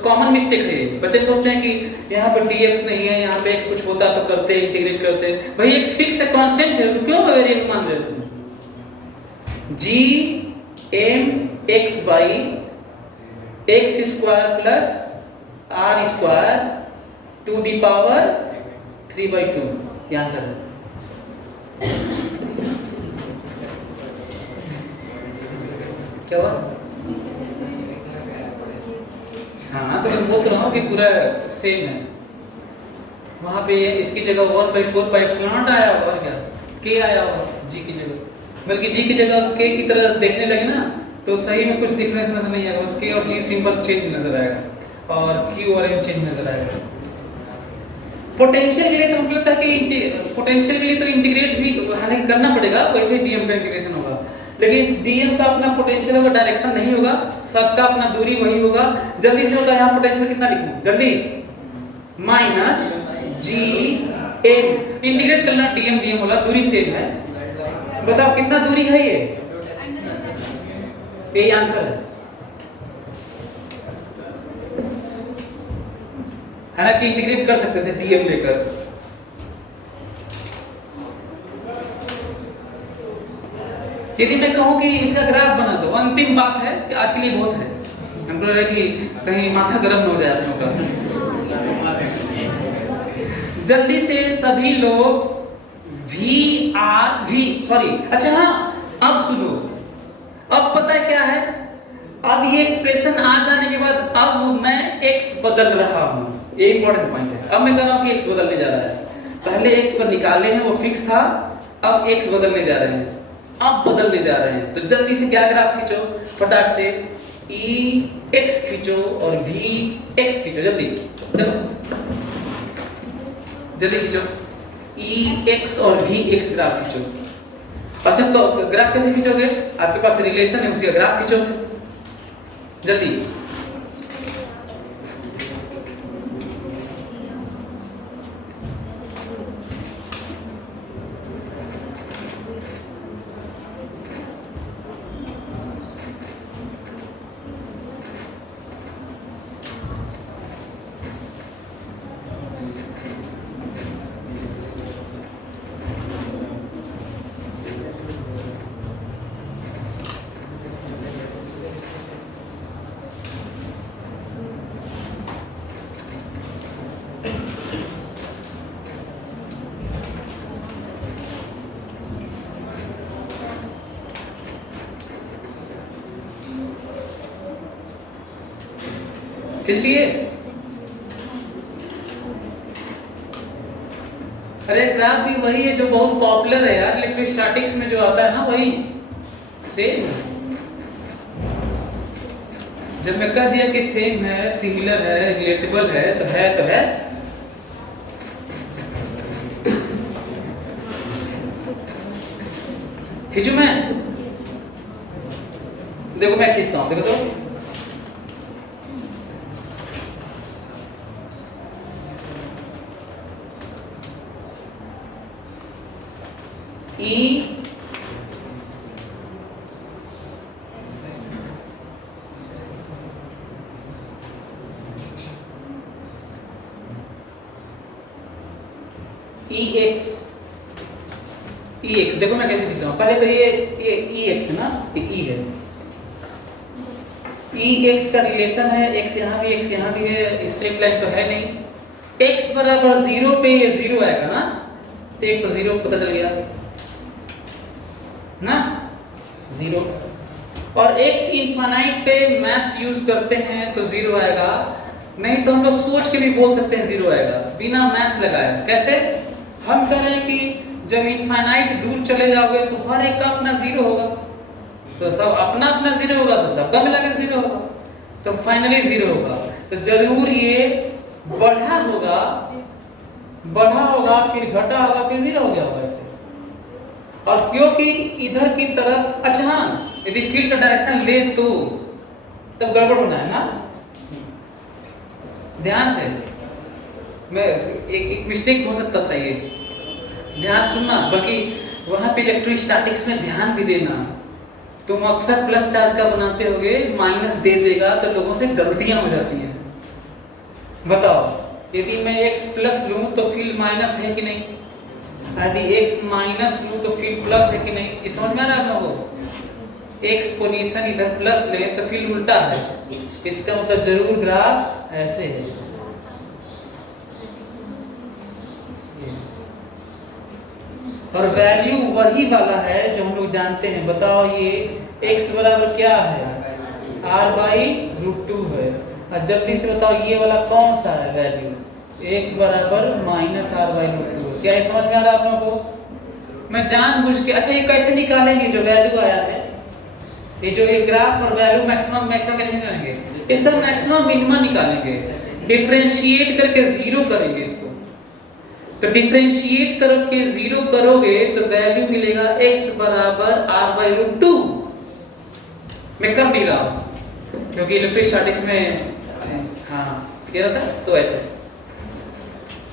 कॉमन मिस्टेक है। बच्चे सोचते हैं कि यहाँ पर dx नहीं है, यहाँ पे x कुछ होता तो करते इंटीग्रेट करते, भाई x फिक्स है, कांस्टेंट है, उसको क्यों वेरिएबल मान रहे हो तुम? g m x by x square plus r square to the power 3/2 ये आंसर है। क्या हुआ? हाँ तो मैं बोल रहा हूँ कि पूरा सेम है। वहाँ पे इसकी जगह 1/4 पाई एप्सिलॉन नॉट आया होगा और क्या k आया होगा g की जगह, बल्कि g की जगह k की तरह देखने लगे ना तो सही में कुछ डिफरेंस नजर नहीं आएगा, बस k और g सिंपल चेंज नजर आएगा और q और m चेंज नजर आएगा। पोटेंशियल के लिए तो मुझे लगता है कि पोटेंशियल के लिए तो इंटीग्रेट भी हालांकि करना पड़ेगा, वैसे ही डीएम का इंटीग्रेशन होगा, लेकिन इस डीएम का अपना पोटेंशियल होगा, डायरेक्शन नहीं होगा, सबका अपना दूरी वही होगा। जल्दी से बताओ यहाँ पोटेंशियल कितना लिखूं जल्दी? माइनस जी एम, इंटीग्रेट करना डीएम डीएम होगा, दूरी सेम है। बताओ कितना दूरी है ये? यही आंसर है ना, कि इंटीग्रेट कर सकते थे डीएम लेकर। यदि मैं कहूं कि इसका ग्राफ बना दो, अंतिम बात है कि आज के लिए बहुत है, हमको लग रहा है कि कहीं माथा गर्म न हो जाए आप लोगों का। जल्दी से सभी लोग अच्छा हाँ अब सुनो, अब पता है क्या है, अब ये एक्सप्रेशन आ जाने के बाद अब मैं x बदल रहा हूं, ये इंपॉर्टेंट पॉइंट है। अब मैं कह रहा हूं कि x बदलने जा रहा है, पहले x पर निकाले हैं वो फिक्स था, अब x बदलने जा रहे हैं, अब बदलने जा रहे हैं। तो जल्दी से क्या ग्राफ खींचो फटाक से, e x खींचो और v x खींचो, जल्दी चलो जल्दी खींचो, e x और v x ग्राफ खींचो। अच्छा तो ग्राफ कैसे खींचोगे? आपके पास रिलेशन है, उसका ग्राफ खींचोगे जल्दी। इसलिए अरे ग्राफ भी वही है जो बहुत पॉपुलर है यार, इलेक्ट्रोस्टैटिक्स में जो आता है ना वही सेम। जब मैं कह दिया कि सेम है, सिमिलर है, रिलेटेबल है तो है तो है। खींचू मैं, देखो मैं खींचता हूं, देखो तो ई एक्स, ई एक्स देखो मैं कैसे खींचता हूँ। पहले तो ये ई एक्स है ना, ये ई है, ई एक्स का रिलेशन है, एक्स यहाँ भी एक्स यहाँ भी है, स्ट्रेट लाइन तो है नहीं। एक्स बराबर 0 पे ये 0 आएगा ना, तो एक तो 0 पता चल गया ना, 0। और x इनफाइनाइट पे मैथ्स यूज करते हैं तो 0 आएगा, नहीं तो हम लोग सोच के भी बोल सकते हैं 0 आएगा बिना मैथ्स लगाए। कैसे? हम कह रहे हैं कि जब इनफाइनाइट दूर चले जाओगे तो हर एक का अपना 0 होगा, तो सब अपना अपना 0 होगा तो सबका मिला के 0 होगा, तो फाइनली 0 होगा। तो जरूर ये बढ़ा होगा, बढ़ा होगा फिर घटा होगा फिर 0 हो गया होगा ऐसे। और क्योंकि इधर की तरफ, अच्छा हाँ, यदि फील्ड का डायरेक्शन ले तो तब गड़बड़ होना है ना, ध्यान से। मैं एक मिस्टेक हो सकता था, ये ध्यान सुनना, बल्कि वहां पे इलेक्ट्रोस्टैटिक्स में ध्यान भी देना। तुम अक्सर प्लस चार्ज का बनाते होगे, माइनस दे देगा तो लोगों से गलतियां हो जाती हैं। बताओ, यदि मैं x प्लस लूं तो फील्ड माइनस है कि नहीं, यदि x माइनस लूं तो फील्ड प्लस है कि नहीं, ये समझ में आ रहा है आप लोगों को? x पोजीशन इधर प्लस ले तो फील्ड उल्टा है, इसका मतलब जरूर ग्राफ ऐसे है। और वैल्यू वही वाला है जो हम लोग जानते हैं। बताओ, ये x बराबर क्या है, r/√2 है। और जल्दी से बताओ ये वाला कौन सा है वैल्यू, x बराबर -r/√2। क्या ये समझ में आ रहा है आप लोगों को? मैं जानबूझ के, अच्छा ये कैसे निकालेंगे जो वैल्यू आया है, ये जो ये ग्राफ और वैल्यू मैक्सिमम मैक्सिमम कैसे निकालेंगे, इसका मैक्सिमम मिनिमम निकालेंगे, डिफरेंशिएट करके 0 करेंगे इसको। तो डिफरेंशिएट करके 0 करोगे तो वैल्यू मिलेगा x बराबर r/√2। मैं कब भी रहा हूं क्योंकि इलेक्ट्रोस्टैटिक्स में हाँ क्लियर था, तो ऐसे।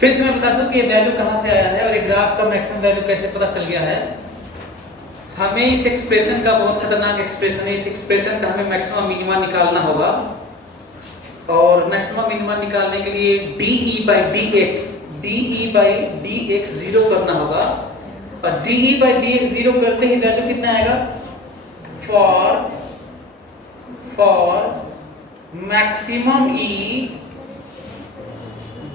फिर से मैं बता दूं कि ये वैल्यू कहां से आया है और ये ग्राफ का मैक्सिमम वैल्यू कैसे पता चल गया है। हमें इस एक्सप्रेशन का, बहुत खतरनाक एक्सप्रेशन है, इस एक्सप्रेशन का हमें मैक्सिमम मिनिमा निकालना होगा। और मैक्सिमम मिनिमा निकालने के लिए de/dx 0 करना होगा। और de/dx 0 करते ही वैल्यू कितना आएगा, फॉर मैक्सिमम e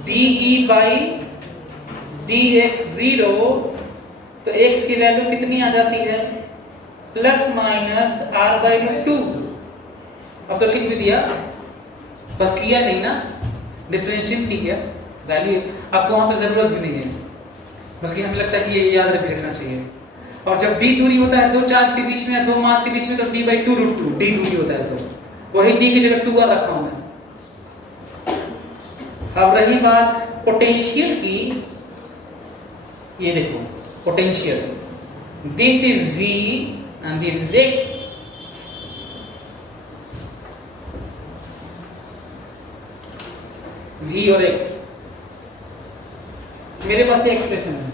de/dx 0, तो x की वैल्यू कितनी आ जाती है, ±r/√2। अब तो ठीक भी दिया, बस किया नहीं ना, डिफरेंशिएट नहीं किया, वैल्यू आपको वहां पे जरूरत भी नहीं है, बल्कि हमें लगता है कि ये याद रखना चाहिए। और जब d दूरी होता है दो चार्ज के बीच में या दो मास के बीच में, तो d/2√2 d दूरी होता है, तो वही d की जगह 2 रखा हूं मैं। अब रही बात पोटेंशियल की, ये देखो potential, this is v and this is x। v और x, मेरे पास एक एक्सप्रेशन है,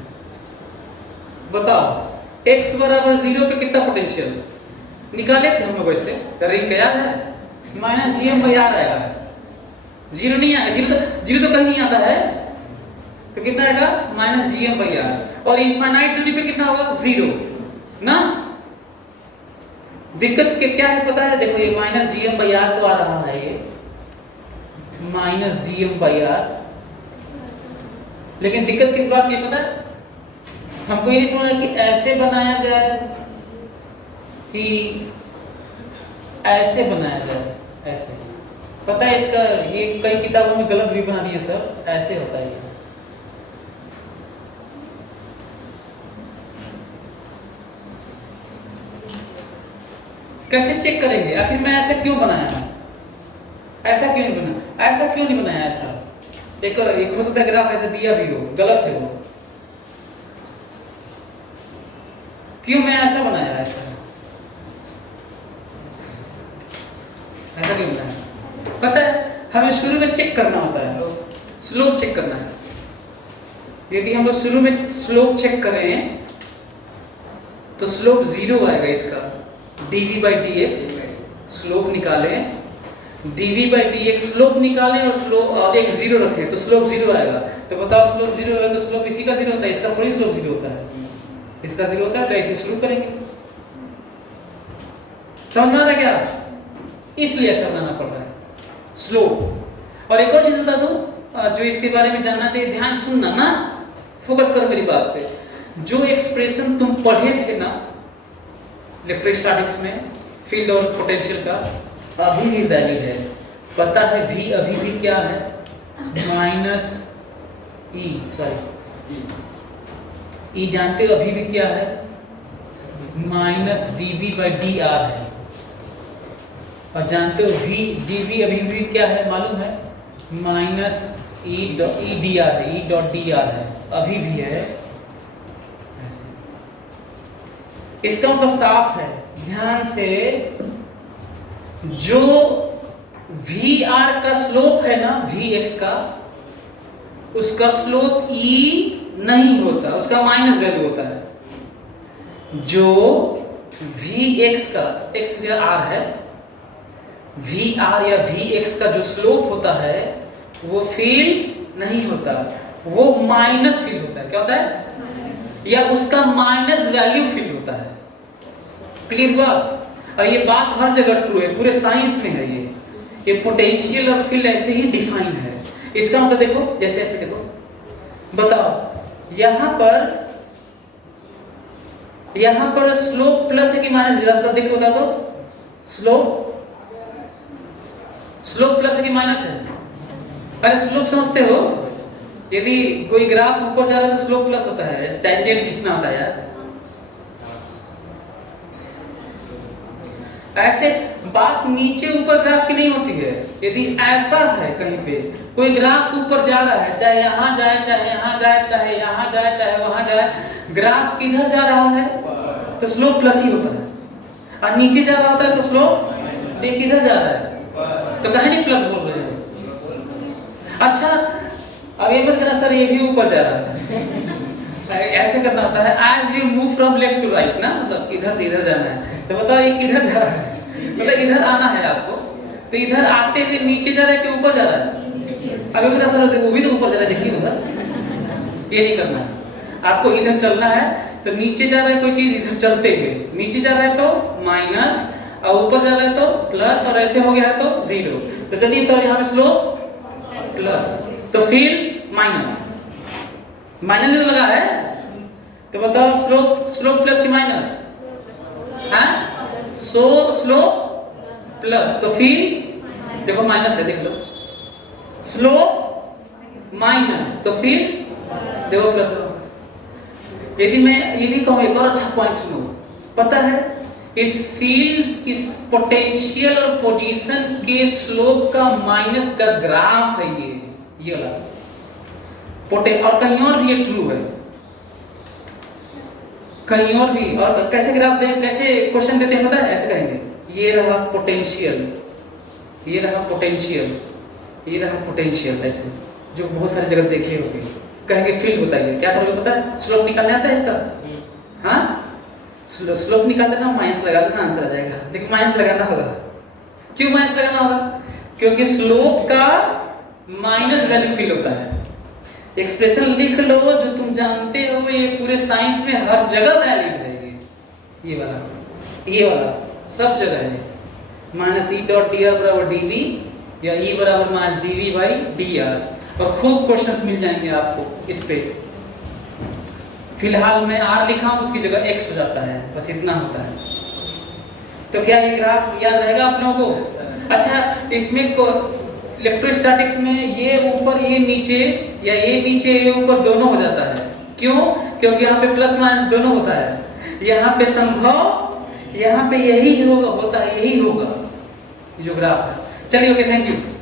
बताओ x बराबर 0 पे कितना पोटेंशियल निकाले थे हम लोग, वैसे रिंग का याद है, -gm/r आएगा, 0 नहीं आएगा, 0 तो कहीं नहीं आता है, तो कितना आएगा -gm/r। और इनफाइनाइट दूरी पे कितना होगा, 0 ना। दिक्कत क्या है पता है, देखो ये -gm/r तो आ रहा है, ये -gm/r, लेकिन दिक्कत किस बात की पता है, हमको ये नहीं समझ कि ऐसे बनाया जाए कि ऐसे बनाया जाए, ऐसे पता है इसका, ये कई किताबों में गलत भी बना दिए सर, ऐसे होता है ये। कैसे चेक करेंगे? आखिर मैं ऐसा क्यों बनाया, ऐसा क्यों नहीं बनाया, ऐसा क्यों नहीं बनाया? ऐसा एक हो सकता है ग्राफ ऐसा दिया भी हो, गलत है वो, क्यों मैं ऐसा बनाया? ऐसा क्यों बनाया? पता है हमें शुरू में चेक करना होता है, स्लोप चेक करना है। यदि हम लोग शुरू में स्लोप चेक करें तो स्लोप 0 आएगा इसका, dv by dx स्लोप निकालें, dv by dx स्लोप निकालें और स्लोप और एक 0 रखें तो स्लोप 0 आएगा। तो बताओ स्लोप 0 है तो स्लोप इसी का 0 होता है, इसका थोड़ी स्लोप 0 होता है, इसका 0 होता है। तो ऐसे शुरू करेंगे, समझ में आ रहा है क्या? इसलिए ऐसा बनाना पड़ रहा है स्लोप। और एक और चीज बता दूं जो इसके बारे में जानना चाहिए, ध्यान सुनना ना, फोकस करो मेरी बात पे। जो एक्सप्रेशन तुम पढ़े थे ना इलेक्ट्रोस्टैटिक्स में फील्ड और पोटेंशियल का, अभी भी वैलिड है। पता है v अभी भी क्या है? माइनस ई, सॉरी ई जानते हो अभी भी क्या है? माइनस dv by dr है। और जानते हो v dv अभी भी क्या है मालूम है? माइनस ई dr है, ई डॉट dr है, अभी भी है। इसका मतलब साफ है, ध्यान से, जो VR का स्लोप है ना Vx का, उसका स्लोप E नहीं होता, उसका माइनस वैल्यू होता है। जो Vx का x जो R है, VR या Vx का जो स्लोप होता है वो फील्ड नहीं होता, वो माइनस फील्ड होता है। क्या होता है? या उसका माइनस वैल्यू फील्ड होता है। क्लियर हुआ? और ये बात हर जगह ट्रू है, पूरे साइंस में है ये पोटेंशियल और फील्ड ऐसे ही डिफाइन है। इसका मतलब देखो, जैसे ऐसे देखो, बताओ यहां पर स्लोप प्लस है कि माइनस? जरा देखो, बता दो, स्लोप प्लस है कि माइनस है? अरे स्लोप समझते हो, यदि कोई ग्राफ ऊपर जा रहा है तो स्लोप प्लस होता है, टेंजेंट खींचना होता है यार। ऐसे बात नीचे ऊपर ग्राफ की नहीं होती है। यदि ऐसा है कहीं पे कोई ग्राफ ऊपर जा रहा है, चाहे यहां जाए, चाहे यहां जाए, चाहे यहां जाए, चाहे वहां जाए, ग्राफ किधर जा रहा है तो स्लोप प्लस ही होता है। और नीचे जा रहा होता है तो स्लोप किधर जा रहा है, तो कहीं नहीं प्लस बोल रहे हैं। अच्छा अब ये मत कहना सर ये भी ऊपर जा रहा है, ऐसे करना होता है as you move from left to right ना, मतलब इधर से इधर जाना है। तो बताओ ये किधर जा रहा है? मतलब इधर आना है आपको, तो इधर आते हुए नीचे जा रहा है कि ऊपर जा रहा है? अभी पता सर वो भी तो ऊपर जा रहा है, देखिए उधर। ये नहीं करना है आपको, इधर चलना है तो नीचे जा रहा है कोई चीज, इधर चलते हुए नीचे जा रहा है तो माइनस, और ऊपर जा रहा है तो प्लस, और ऐसे हो गया है तो 0। तो चलिए तो यहाँ पे स्लोप प्लस, तो फील्ड माइनस में तो लगा है। तो बताओ स्लोप प्लस की माइनस है? स्लोप प्लस तो फील्ड देखो माइनस है, देख लो, स्लोप माइनस तो फील्ड देखो प्लस। यदि मैं ये भी कहूँ, एक और अच्छा पॉइंट सुनो, पता है इस फील्ड, इस पोटेंशियल और पोजीशन के स्लोप का माइनस का ग्राफ है ये वाला और कहीं और भी ये ट्रू है, कहीं और भी। और कैसे ग्राफ दें, कैसे क्वेश्चन देते हैं पता है? ऐसे कहेंगे ये रहा पोटेंशियल, ये रहा पोटेंशियल, ये रहा पोटेंशियल, ऐसे जो बहुत सारी जगह देखे होंगे। कहेंगे फील्ड बताइए, क्या करोगे पता है? स्लोप निकालने आता है इसका, हाँ स्लोप निकाल देना, माइनस लगा देना, आंसर आ जाएगा। लेकिन माइनस लगाना होगा। क्यों माइनस लगाना होगा? क्योंकि स्लोप का माइनस वैल्यू फील्ड होता है। एक्सप्रेशन लिख लो जो तुम जानते हो, ये पूरे साइंस में हर जगह वैलिड है। ये वाला सब जगह है। Minus E dot d r बराबर डी वी, या ई बराबर minus d V by d r. और खूब क्वेश्चंस मिल जाएंगे आपको इस पे। फिलहाल मैं आर लिखा हूं, उसकी जगह एक्स हो जाता है, बस इतना होता है। तो क्या ये ग्राफ याद रहेगा आप लोगों को? अच्छा, इसमें इलेक्ट्रोस्टैटिक्स में ये ऊपर ये नीचे, या ये नीचे ये ऊपर दोनों हो जाता है। क्यों? क्योंकि यहाँ पे प्लस माइनस दोनों होता है। यहाँ पे संभव, यहाँ पे यही होगा, होता है, यही होगा जो ग्राफ है। चलिए, ओके, थैंक यू।